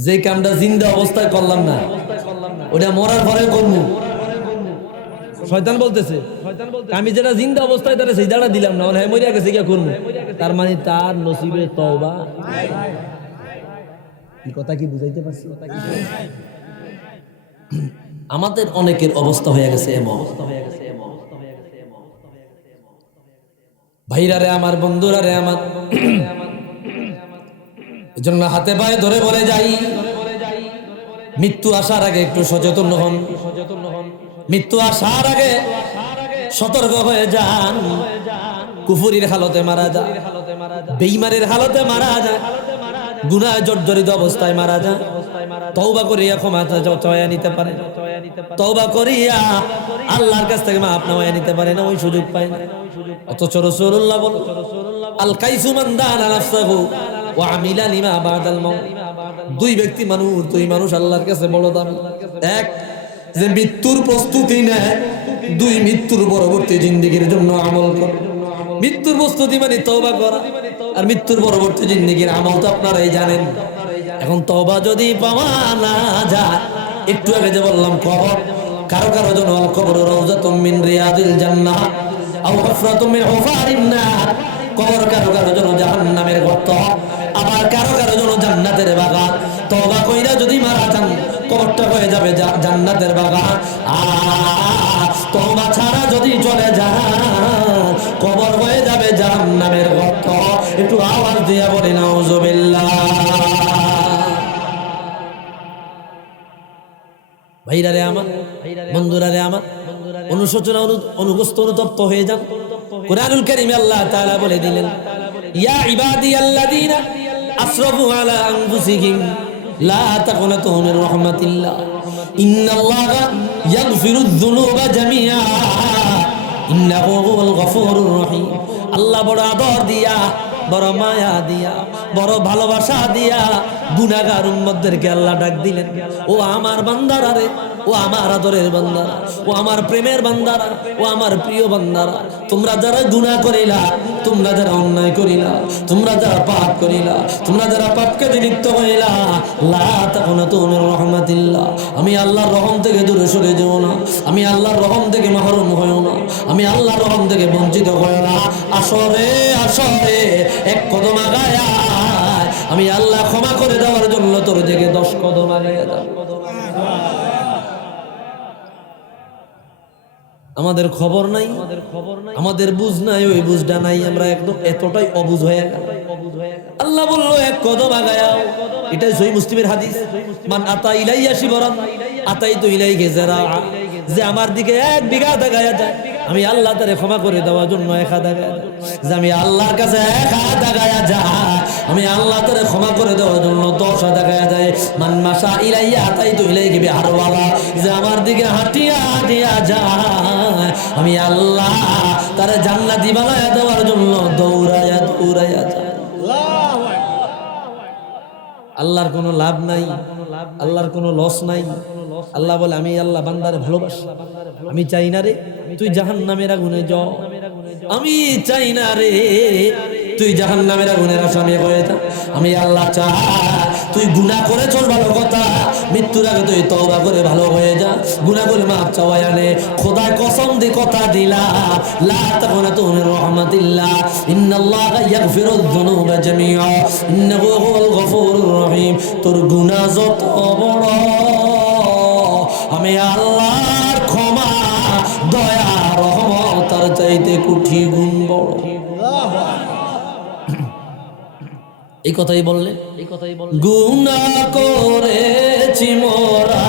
যে কামটা জিন্দা অবস্থায় করলাম না, ওটা মরার পরে করবো। শয়তান বলতেছে, আমি যেটা জিন্দা অবস্থায় তারা সিজদাটা দিলাম না, হ্যাঁ মরিয়া গেছে গিয়া করবো, তার মানে তার নসিবে তওবা। এই কথা কি বুঝাইতে পারছি? আমাদের অনেকের অবস্থা হয়ে গেছে এমন। ভাইরা রে আমার, বন্ধুরা রে আমার, এজন্য হাতে পায়ে ধরে বলে যাই, মৃত্যু আসার আগে একটু সচেতন হন। মৃত্যু আসার আগে সতর্ক হয়ে যান। কুফরির হালতে মারা যায়, বেঈমানের হালতে মারা যায়, গুনাহ জর্জরিত অবস্থায় মারা যায়। তওবা করিয়া ক্ষমা চাওয়া নিতে পারে, তওবা করিয়া আল্লাহর কাছ থেকে মাফ নেওয়া নিতে পারে না, ওই সুযোগ পায় না। অথচ রাসূলুল্লাহ বলেন, আল কাইসু মান দানা নাফসাহু ওয়া আমিলা লিমা বাদাল মাউত। দুই ব্যক্তি দুই মানুষ আল্লাহর কাছে বড় দামি। এক যে মৃত্যুর প্রস্তুতি নেয়, দুই মৃত্যুর পরবর্তী জিন্দেগির জন্য আমল করে। মৃত্যুর প্রস্তুতি মানে তওবা করা, আর মৃত্যুর পরবর্তী জিন্দেগির আমল তো আপনারাই জানেন। এখন তওবা যদি পাওয়া না যায়, একটু আগে যে বললাম কবর, কারো কারো জন্য আল কবর রাউযাতুম মিন রিয়াদিল জান্নাহ আও হুফরাতুম মিন হুফারিন নার। কবর কারো কারো জন্য জাহান্নামের গর্ত, আবার কারো কারো জন্য জান্নাতের বাগান। তওবা কইরা যদি মারা যান, কবরটা হয়ে যাবে জান্নাতের বাগান। তওবা ছাড়া যদি চলে যান, কবর হয়ে যাবে জাহান্নামের গর্ত। একটু আওয়াজ দিয়া বলি নাউজুবিল্লাহ। ভাইরা রে আমার, বন্ধুরা রে আমার, অনুশোচনা অনুগস্ত অনুতপ্ত হয়ে যান। কুরআনুল কারীমে আল্লাহ তাআলা বলে দিলেন, ইয়া ইবাদিয়াল্লাযীনা আসরাফু আলা আনফুসিহিম লা তাকুনাতু মির রাহমাতিল্লাহ ইন্নাল্লাহা ইয়াগফিরুয যুনুবা জামিআ ইন্নাহু হুয়াল গফুরুর রহিম। আল্লাহ বড় আদর দিয়া, বড় মায়া দিয়া, বড় ভালোবাসা দিয়া গুনাহগার উম্মতদেরকে আল্লাহ ডাক দিলেন, ও আমার বান্দারা রে, ও আমার আদরের বান্দারা, ও আমার প্রেমের বান্দারা, ও আমার প্রিয় বান্দারা, তোমরা যারা গুনাহ করিলা, তোমরা যারা অন্যায় করিলা, তোমরা যারা পাপ করিলা, তোমরা যারা পাপকে লিপ্ত হইলা, লা তাকুনাতু মির রাহমাতিল্লাহ, আমি আল্লাহর রহম থেকে দূরে সরে যেও না, আমি আল্লাহর রহম থেকে মাহরুম হইও না, আমি আল্লাহর রহম থেকে বঞ্চিত হইও না। আসরে আসরে এক কদম আগায়া, আমি আল্লাহ ক্ষমা করে দেওয়ার জন্য তোর দিকে 10 কদম আগায়া দাও। আমাদের খবর নাই, আমাদের বুঝ নাই, ওই বুঝটা নাই, আমরা একদম এতটাই অবুঝ হয়ে গেল। আল্লাহ বললো এক কদম আগায়াও। এটাই সহিহ মুসলিমের হাদিস, মান আতা ইলাইয়া শিবরান আতাইতু ইলাইহি যারাআ, যে আমার দিকে 1 বিঘা আগায়া যায়, আমি আল্লাহ তারে ক্ষমা করে দেওয়ার জন্য 1 হাত আগায়া যায়। যে আমি আল্লাহর কাছে 1 হাত আগায়া যায়, আমি আল্লাহ তারে ক্ষমা করে দেওয়ার জন্য 10 হাত আগায়া যায়। মান মাশা ইলাইয়া আতাইতু ইলাইহি বিহারওয়ালা, যে আমার দিকে হাঁটিয়া দিয়া যায়, আমি আল্লাহ তারে জান্নাতি বানায়া দেওয়ার জন্য দৌড়ায়া দৌড়ায়া যায়। আল্লাহর কোনো লাভ নাই, আল্লাহর কোনো লস নাই। আল্লাহ বলে, আমি আল্লাহ বান্দারে ভালোবাসি, আমি চাই না রে তুই জাহান্নামের আগুনে যাও, আমি চাই না রে তুই জাহান্নামের আগুনের আসামি হয়ে যা। আমি আল্লাহ চাই তুই গুনাহ করেছস ভালো কথা, মৃত্যুর আগে তুই তওবা করে ভালো হয়ে যা, গুনাহ করে মাফ চাওয়ায় আনে। খোদার কসম দিয়ে কথা দিলাম, লা তাকুনাতু মির রাহমাতিল্লাহ ইন্নাল্লাহা ইয়াগফিরুয যুনুবা জামিআ ইন্নাহু হুয়াল গফুরুর রহিম। তোর গুনাহ যত বড়, আমি আল্লাহর ক্ষমা, দয়া, রহমত তার চাইতে কোটি গুণ বড়। এই কথাই বললেন, গুনাহ করেছি মোরা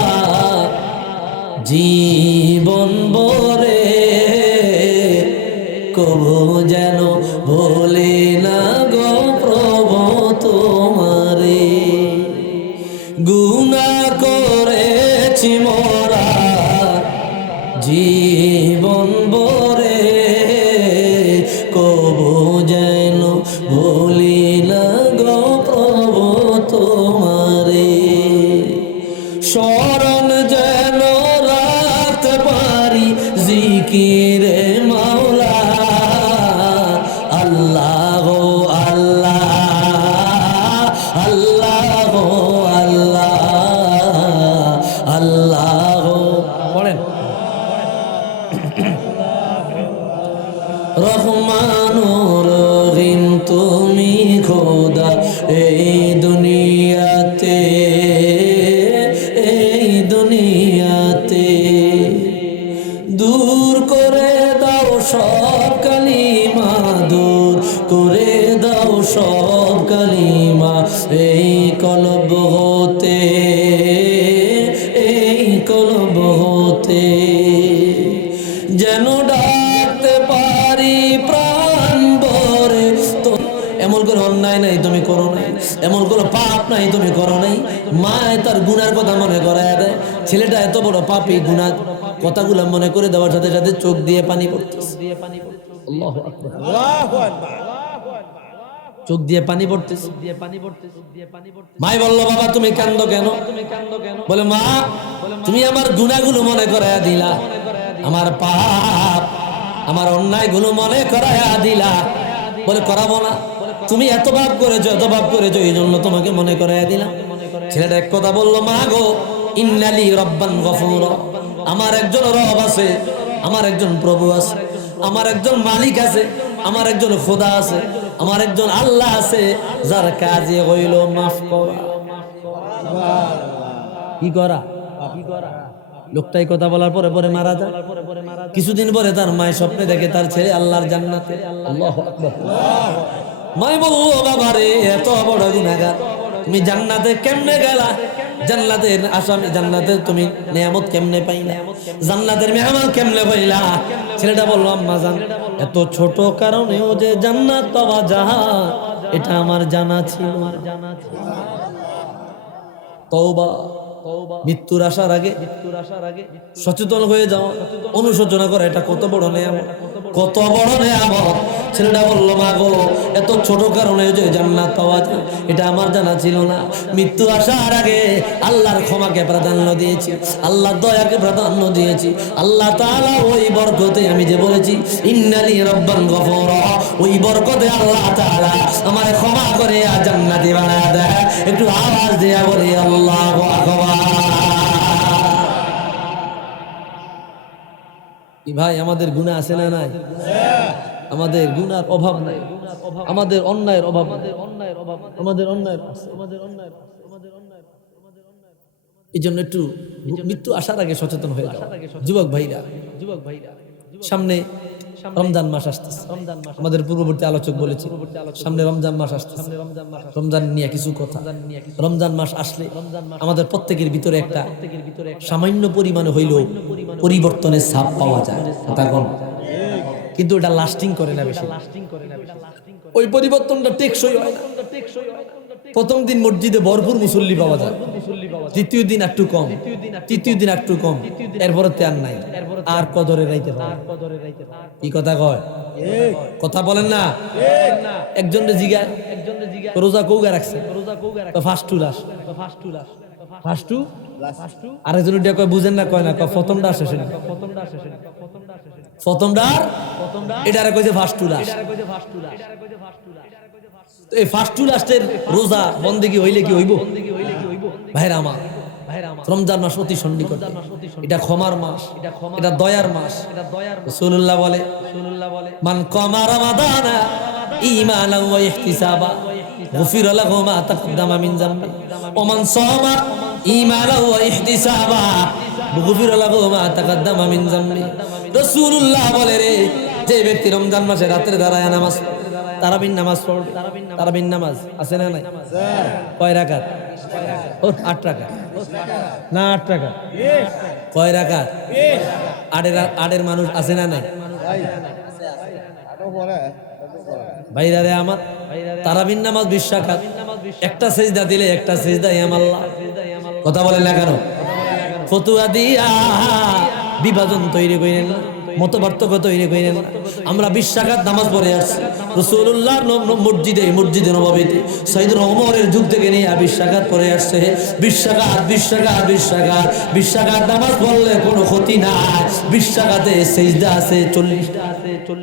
জীবন ভরে, কবু যেন ভুলি না গো প্রভু তোমারে। গুনাহ করেছি মোরা জীবন ভরে, কবু যেন ভুলি না গো প্রভু তোমারে। স্মরণ যেন রাখতে পারি জিকিরে মাওলা, আল্লাহ আল্লাহ আল্লাহ আল্লাহ আল্লাহ। বলেন রহমানুর রহিম তুমি খোদা এই দুনিয়াতে, এই দুনিয়াতে। দূর করে দাও সব কালিমা, দূর করে দাও সব কালিমা এই কলব হতে, এই কলব হতে। যেন ডাকতে পারি প্রাণ ভরে, তো এমন কোনো অন্যায় নাই তুমি করো নাই, এমন কোনো পাপ নাই তুমি করো নাই। মায় তার গুনার কথা মনে করায় দেয়, ছেলেটা এত বড় পাপী, গুনার কথাগুলো মনে করে দেওয়ার সাথে সাথে চোখ দিয়ে পানি পড়তেছে। আল্লাহু আকবার, আল্লাহু আকবার। চোখ দিয়ে পানি পড়তেছে। মাই বলল, বাবা তুমি কান্দো কেন? বলে, মা তুমি আমার গুনাহগুলো মনে করায়া দিলা, আমার পাপ আমার অন্যায়গুলো মনে করায়া দিলা। বলে, করাবো না, তুমি এত পাপ করেছো এই জন্য তোমাকে মনে করায়া দিলাম। ছেলেটা এক কথা বললো, মা গো, ইন্নালি রব্বান গফুর, আমার একজন রব আছে, আমার একজন প্রভু আছে, আমার একজন মালিক আছে, আমার একজন খোদা আছে, আমার একজন আল্লাহ আছে, যার কাজে হইল মাফ করা। কি করা? লোকটাই কথা বলার পরে পরে মারা যায়। কিছুদিন পরে তার মায়ের স্বপ্নে দেখে তার ছেলে আল্লাহর জান্নাতে। আল্লাহু আকবার। মাই বলল, বাবা রে, এত বড় গুনাহগার, তুমি জান্নাতে কেমনে গেলা? জান্নাতের আসামি, জান্নাতের তুমি নিয়ামত কেমনে পাইলা? জান্নাতের মেহমান কেমনে পাইলা? ছেলেটা বলল, আম্মা জান, এত ছোট কারণেও যে জান্নাত পাওয়া যায় এটা আমার জানা ছিল। তওবা, মৃত্যুর আসার আগে সচেতন হয়ে যাও, অনুশোচনা করে, এটা কত বড় নিয়ামত, কত বড় নিয়ামত। ছেলেটা বলল, মা গো, এত ছোট কারণে যে জান্নাত পাওয়া যায় এটা আমার জানা ছিল না। মৃত্যু আসার আগে আল্লাহর ক্ষমাকে প্রাধান্য দিয়েছি, আল্লাহর দয়াকে প্রাধান্য দিয়েছি। আল্লাহ তাআলা ওই বরকতে, আমি যে বলেছি ইন্নালি রব্বান গফুর, ওই বরকতে আল্লাহ তাআলা আমার ক্ষমা করে জান্নাতি বানায় দেয়। একটু আওয়াজ দিয়া বলি আল্লাহু আকবার। ভাই, আমাদের গুনাহ আছে না নাই? আমাদের গুনার অভাব নাই, আমাদের অন্যায়ের অভাব, আমাদের অন্যায়। এই জন্য একটু মৃত্যু আসার আগে সচেতন হয়ে যাও যুবক ভাইরা। সামনে রমজান মাস আসতেছে, আমাদের পূর্ববর্তী আলোচক বলেছি সামনে রমজান মাস আসতেছে। রমজান নিয়ে কিছু কথা। রমজান মাস আসলে আমাদের প্রত্যেকের ভিতরে একটা সামান্য পরিমাণে হইলেও পরিবর্তনের ছাপ পাওয়া যায়, কিন্তু ওটা লাস্টিং করে না বেশি। ওই পরিবর্তনটা টেকসই হয় না। প্রথম দিন মসজিদে ভরপুর মুসল্লি পাওয়া যায়, দ্বিতীয় দিন একটু কম, তৃতীয় দিন একটু কম, এরপরে আর নাই। আর কদরে রাইতে পারে। কি কথা কয়? কথা বলেন না। একজন জিগায় রোজা কৌগা রাখছে, ফাস্টু লাস, ফাস্টু আরেকজন কয় বুঝেন না, কয় না, কয় প্রথমটা আসে, প্রথমটা এটারে কইছে ফাস্টু লাস। এই ফাস্টু লাস্টের রোজা বন্দেগী হইলে কি হইব? ভাইরা আমার, রমজান মাস অতি সন্নিকট, এটা ক্ষমার মাস, এটা দয়ার মাস। রাসূলুল্লাহ বলে, মান কামা রমাদানা ঈমানান ওয়া ইহতিসাবা গুফিরা লাহু মা তাকদ্দামা মিন যামবি ওয়া মান সামা ঈমানান ওয়া ইহতিসাবা গুফিরা লাহু মা তাকদ্দামা মিন যামবি। রাসূলুল্লাহ বলে, রে, যে ব্যক্তি রমজান মাসে রাতে দাঁড়ায় নামাজ, তারাবির নামাজ পড়বে, তারাবির নামাজ আছে না নাই? কয় রাকাত? 8 রাকাত না 8 রাকাত? কয় রাকাত? 8 মানুষ আছে না নাই? ভাইরা রে আমার, তারাবির নামাজ 20 রাকাত, একটা সিজদা দিলে একটা সিজদা আল্লাহ। কথা বলেন না কেন? ফতুয়া দিয়া বিভাজন তৈরি করেন না, মত পার্থক্য তৈরি করেন না। আমরা 20 রাকাত নামাজ পড়ে আসছি রাসূলুল্লাহর মসজিদে নববীতে, সাইয়েদনা ওমরের যুগ থেকে নিয়ে 20 রাকাত পড়ে আসছে। 20 রাকাত নামাজ পড়লে কোনো ক্ষতি নাই। 20 রাকাতে সিজদা আছে 40।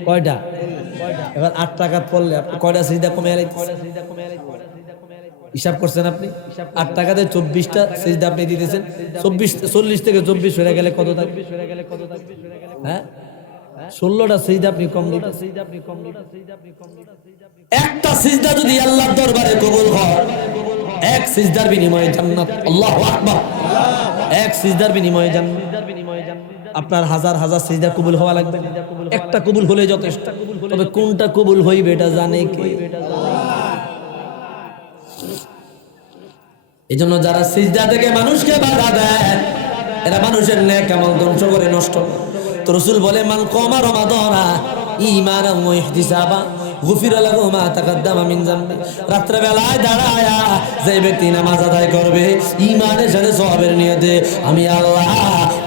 কয়টা? এবার 8 রাকাত পড়লে কয়টা সিজদা কমে গেল? হিসাব করছেন আপনি? 8 টাকাতে 24টা সিজদা আপনি দিতেছেন। 40 থেকে 24 হয়ে গেলে কত থাকবে? হ্যাঁ, 16টা সিজদা আপনি কম দিতেছেন। একটা সিজদা যদি আল্লাহর দরবারে কবুল হয়, এক সিজদার বিনিময়ে জান্নাত। আল্লাহু আকবার। এক সিজদার বিনিময়ে জান্নাত। আপনার হাজার হাজার সিজদা কবুল হওয়া লাগবে, একটা কবুল হলে যথেষ্ট। তবে কোনটা কবুল হইবে এটা জানে কে? এজন্য যারা সিজদা থেকে মানুষকে বাধা দেয়, এরা মানুষের নেক আমল ধ্বংস করে নষ্ট। তো রাসূল বলে, মান কামা রমাদানা ঈমানান ওয়া ইহতিসাবা গুফিরা লাহু মা তাকদ্দামা মিন যামবি। রাত্রে বেলায় দাঁড়ায়া যে ব্যক্তি নামাজ আদায় করবে ঈমানের সাথে সওয়াবের নিয়তে, আমি আল্লাহ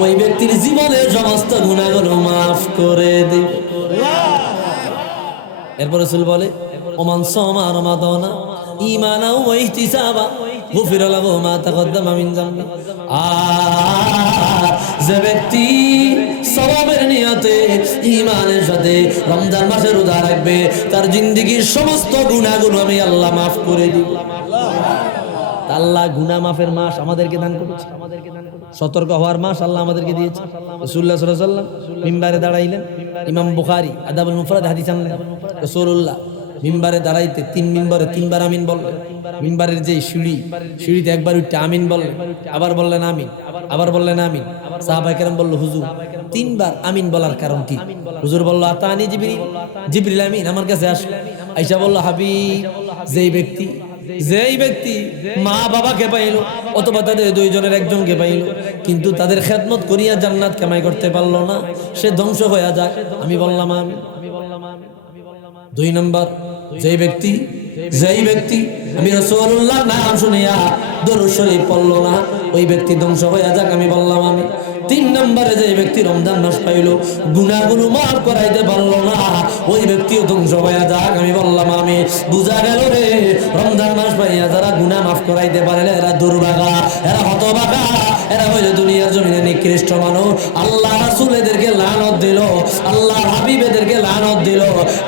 ওই ব্যক্তির জীবনের সমস্ত গুনাহগুলো মাফ করে দেব। এরপর রাসূল বলে, ওমান সামা রমাদানা ঈমানা ওয়া ইহতিসাবা গুফিরা লাহু মা তাকদ্দামা মিন যামবি। আর যে ব্যক্তি সওয়াবের নিয়তে ঈমানের সাথে রমজান মাসে রোজা রাখবে তার জিন্দেগীর সমস্ত গুনাহগুলো আমি আল্লাহ মাফ করে দিব। আল্লাহ গুনাহ মাফের মাস আমাদেরকে দান করেছে, সতর্ক হওয়ার মাস আল্লাহ আমাদেরকে দিয়েছে। রাসূলুল্লাহ সাল্লাল্লাহু আলাইহি ওয়াসাল্লাম মিম্বারে দাঁড়াইলেন, ইমাম বুখারী আদাবুল মুফরাদ হাদিস আনলেন, রাসূলুল্লাহ মিম্বারে দাঁড়াইতে তিন মিম্বারে তিনবার আমিন বললেন। মিম্বারের যে সিঁড়িতে একবার উঠতে আমিন বললেন, আবার বললেন আমিন, আবার বললেন আমিন। সাহাবায়ে কেরাম বলল, হুজুর তিনবার আমিন বলার কারণ কি? হুজুর বলল, আতানি জিবরিল, জিবরিল আমিন আমার কাছে আসলো। আয়েশা বলল, হাবিব যেই ব্যক্তি মা বাবাকে পাইল অথবা তাদের দুইজনের একজনকে পাইল কিন্তু তাদের খেদমত করিয়া জান্নাত কামাই করতে পারলো না, সে ধ্বংস হয়ে যাক। আমি বললাম আমিন। দুই নম্বর, যেই ব্যক্তি আমি রাসূলুল্লাহ নাম শুনিয়া দরুদ শরীফ পড়লো না, ওই ব্যক্তি ধ্বংস হয়ে যাক। আমি বললাম আমি। তিন নম্বরে যে ব্যক্তি রমজান মাস পাইল গুনাহগুলো মাফ করাইতে পারলো না, ওই ব্যক্তিও ধ্বংস হয়ে যাক। আমি বললাম আমি। বুঝা গেল রে, রমজান মাস পাইয়া যারা গুনাহ মাফ করাইতে পারে না এরা দুর্ভাগা, এরা হতভাগা, এরা হইল দুনিয়ার জমিনে নিকৃষ্ট মানুষ। আল্লাহ রাসূল এদেরকে লানত দিল, আল্লাহ হাবিব এদেরকে লানত দিল।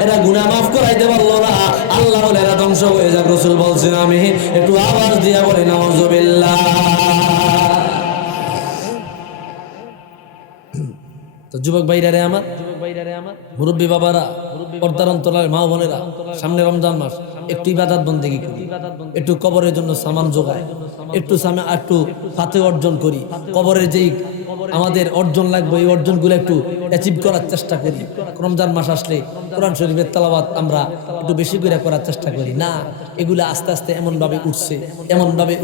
এরা গুনাহ মাফ করাইতে পারলো না, আল্লাহ বলে এরা ধ্বংস হয়ে যাক। রাসূল বলছেন আমি। একটু আওয়াজ দিয়া বলি নাউযুবিল্লাহ। যুবক ভাইরা রে আমার, মুরব্বী বাবারা, পর্দার অন্তরালের মা বোনেরা, সামনে রমজান মাস, একটু ইবাদত বন্দেগী করি, একটু কবরের জন্য সামান জোগাই, একটু ফাতে অর্জন করি। কবরের যেই আমাদের অর্জন লাগবে এই অর্জনগুলো একটু অ্যাচিভ করার চেষ্টা করি। রমজান মাস আসলে কোরআন শরীফের তেলাওয়াত আমরা একটু বেশি করে করার চেষ্টা করি না। এগুলো আস্তে আস্তে এমনভাবে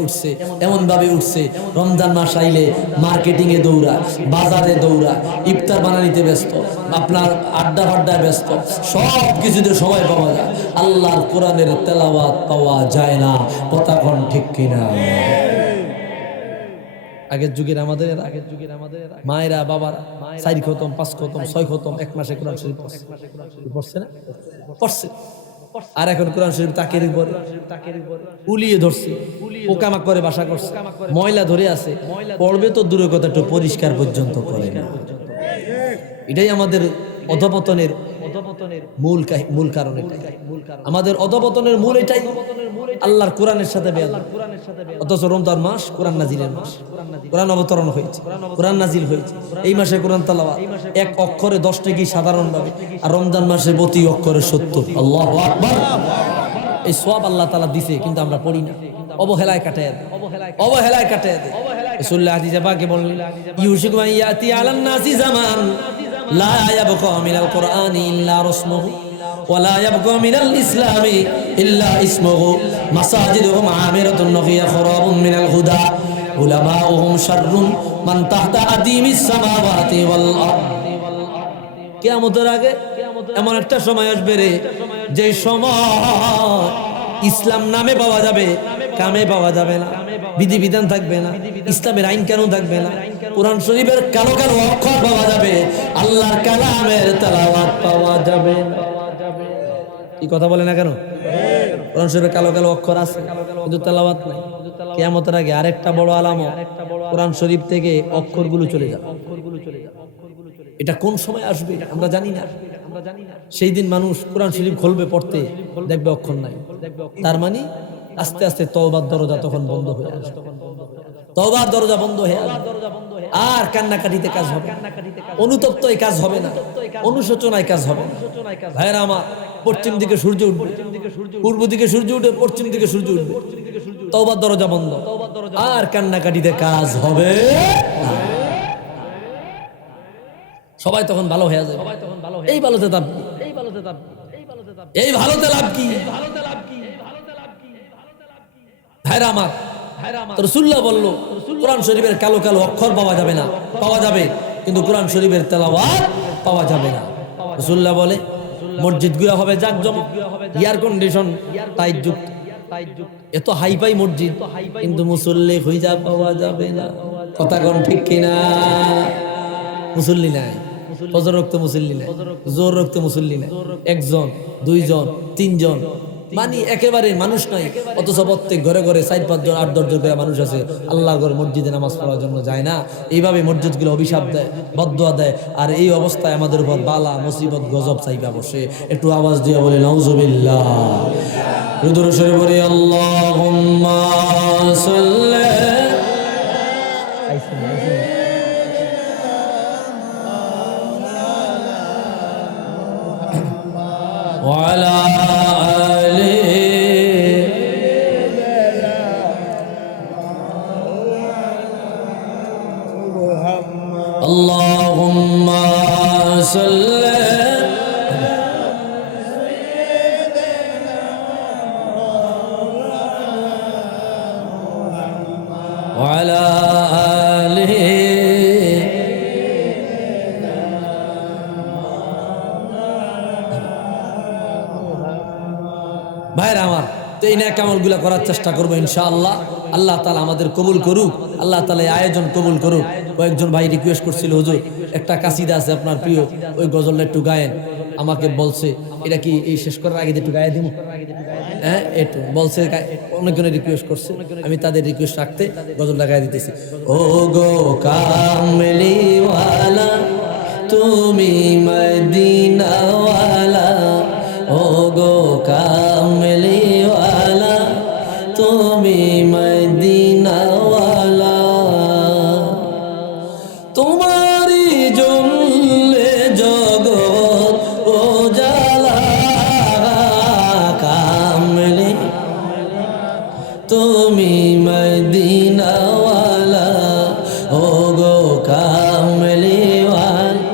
উঠছে। রমজান মাস আইলে মার্কেটিংয়ে দৌড়া, বাজারে দৌড়া, ইফতার বানানিতে ব্যস্ত, আপনার আড্ডা ফাড্ডায় ব্যস্ত, সব কিছুতে সময় পাওয়া যায়, আল্লাহর কোরআনের তেলাওয়াত পাওয়া যায় না। কথা কোন ঠিক কিনা? আগের যুগের আমাদের মায়েরা বাবারা 4 খতম 5 খতম 6 খতম এক মাসে কোরআন শরীফ পড়ছে। আর এখন কোরআন শরীফ তাকের উপরে উলিয়ে ধরছে, পোকামাক করে বাসা করছে, ময়লা ধরে আছে, পড়বে তো দূরের কথা একটু পরিষ্কার পর্যন্ত করে না। এটাই আমাদের অধপতনের মূল কারণ। আমাদের অধপতনের মূল এটাই, আল্লাহর কোরআনের সাথে বেয়াদবি। অথচ রমজান মাস কোরআন নাজিলের মাস, কোরআন অবতরণ হয়েছে, কোরআন নাজিল হয়েছে। এই মাসে কোরআন তেলাওয়াত এক অক্ষরে 10 টাকি সাধারণভাবে, আর রমজান মাসে প্রতি অক্ষরে 70। আল্লাহু আকবার। এই সওয়াব আল্লাহ তাআলা দিছে, কিন্তু আমরা পড়ি না, অবহেলায় কাটায় দেয়। রাসূলুল্লাহ হাদিসে পাকে বলেন, ইউশিকু আন ইয়াতি আলান নাসি জামান লা ইয়াবকা মিনাল কুরআনি ইল্লা রাসমুহু ওয়া লা ইয়াবকা মিনাল ইসলামি ইল্লা ইসমুহু মাসাজিদুহুম আমিরাতুন নফিয়া খরাবুম মিনাল হুদা উলামাউহুম শাররুন মান তাহতা আদিমিস সামাওয়াতি ওয়াল আরদ। কিয়ামতের আগে এমন একটা সময় আসবে রে, যে সময় ইসলাম নামে পাওয়া যাবে, কামে পাওয়া যাবে না, বিধিবিধান থাকবে না, ইসলামের আইন কানুন থাকবে না, কোরআন শরীফের কালো কালো অক্ষর পাওয়া যাবে, আল্লাহর কালামের তেলাওয়াত পাওয়া যাবে না। এই কথা বলে না কেন? কোরআন শরীফের কালো কালো অক্ষর আছে কিন্তু তেলাওয়াত নাই। কিয়ামতের আগে আরেকটা বড় আলামত, কোরআন শরীফ থেকে অক্ষরগুলো চলে যাবে। এটা কোন সময় আসবে আমরা জানি না। সেই দিন মানুষ কোরআন শরীফ খুলবে পড়তে, দেখবে অক্ষর নাই। তার মানে আস্তে আস্তে তওবার দরজা তখন বন্ধ হয়ে আসবে। তওবার দরজা বন্ধ হয়ে আসবে, আর কান্নাকাটিতে কাজ হবে, অনুতপ্তই কাজ হবে না, অনুশোচনায় কাজ হবে না। ভাইরা আমার, পশ্চিম দিকে সূর্য উঠবে, পূর্ব দিকে সূর্য উঠে, পশ্চিম দিকে সূর্য উঠবে, তওবার দরজা বন্ধ, আর কান্নাকাটিতে কাজ হবে না। সবাই তখন ভালো হয়ে যাবে। এই ভালোতে লাভ কি? এই ভালোতে লাভ কি? ভাইরা আমার, রাসূলুল্লাহ বলল কোরআন শরীফের কালো কালো অক্ষর পাওয়া যাবে না, পাওয়া যাবে কিন্তু কোরআন শরীফের তেলাওয়াত পাওয়া যাবে না। রাসূলুল্লাহ বলে মসজিদগুলো হবে জাকজমক, এয়ার কন্ডিশন টাইট যুক্ত, এত হাইফাই মসজিদ, কিন্তু মুসল্লি খুঁজা পাওয়া যাবে না। কথা কোন ঠিক কিনা? মুসল্লি নাই, ফজর রক্ত মুসল্লি নাই, জোর রক্ত মুসল্লি নাই, 1 জন 2 জন 3 জন মানি একেবারে মানুষ নাই, অথচ প্রত্যেক ঘরে ঘরে 4-5 জন 8-10 জন করে মানুষ আছে আল্লাহর ঘরে মসজিদে নামাজ পড়ার জন্য যায় না। এইভাবে মসজিদগুলো অভিশাপ দেয়, বদদুয়া দেয়, আর এই অবস্থায় আমাদের উপর বালা মুসিবত গজব চাইবা বসে। একটু আওয়াজ দিয়ে বলে নাউজুবিল্লাহ। রুদুর শরীফ বলি আল্লাহুম্মা সাল্লি وعلى آله اللهم صل وعلى آله ভাইরা আমার, তো এই নেক আমলগুলো করার চেষ্টা করবো ইনশাআল্লাহ। আল্লাহ তাআলা আমাদের কবুল করুক, আল্লাহ তাআলা এই আয়োজন কবুল করুক। কয়েকজন ভাই রিকোয়েস্ট করছিল, হুজুর একটা কাসিদা আছে আপনার প্রিয়, ওই গজলটা একটু গায়েন। আমাকে বলছে এটা কি এই শেষ করার আগে একটু গায়ে দিব, হ্যাঁ একটু বলছে, অনেকজনে রিকোয়েস্ট করছে, আমি তাদের রিকোয়েস্ট রাখতে গজলটা গায়ে দিতেছি। ও গো কামলিওয়ালা তুমি মদিনাওয়ালা, ও গো কামলিওয়ালা তুমি মদিনাওয়ালা, তোমারি জন্যে জগৎ ও জালা, কামলি তুমি মদিনাওয়ালা, ও গো কামলিওয়ালা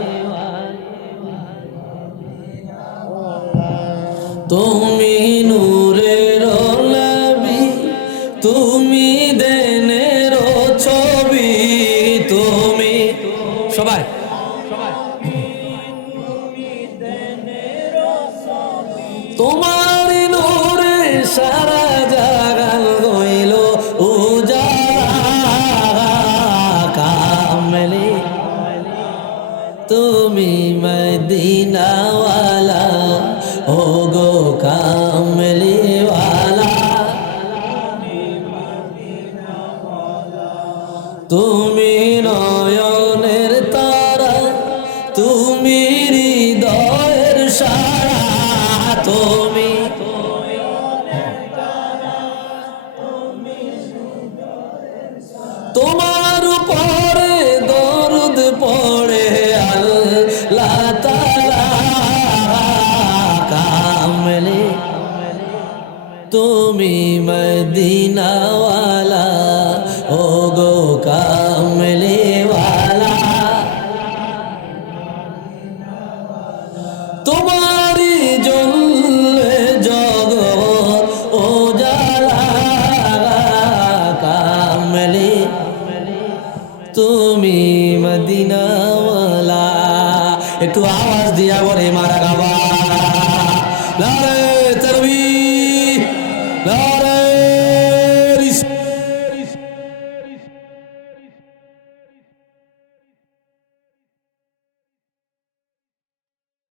তুমি নূরের নবী, তুমি দেনের ছবি, তুমি সবাই তোমার নূরে সারা জাগান হইল উজালা, কামলি তুমি মদিনাওয়ালা, ও গো কামলিওয়ালা তুমি নয়নের তারা, তুমি হৃদয়ের সারা, তুমি তোমার উপরে দরুদ পড়ে আল্লাহ তাআলা, কামলি তুমি মদিনাওয়ালা, ও গো কামলিওয়ালা তোমারি জন্যে জগৎ ও জালা, কামলি তুমি মদিনাওয়ালা। একটু আওয়াজ দিয়া বলে মারা গাবা, নারে তাকবীর, নারে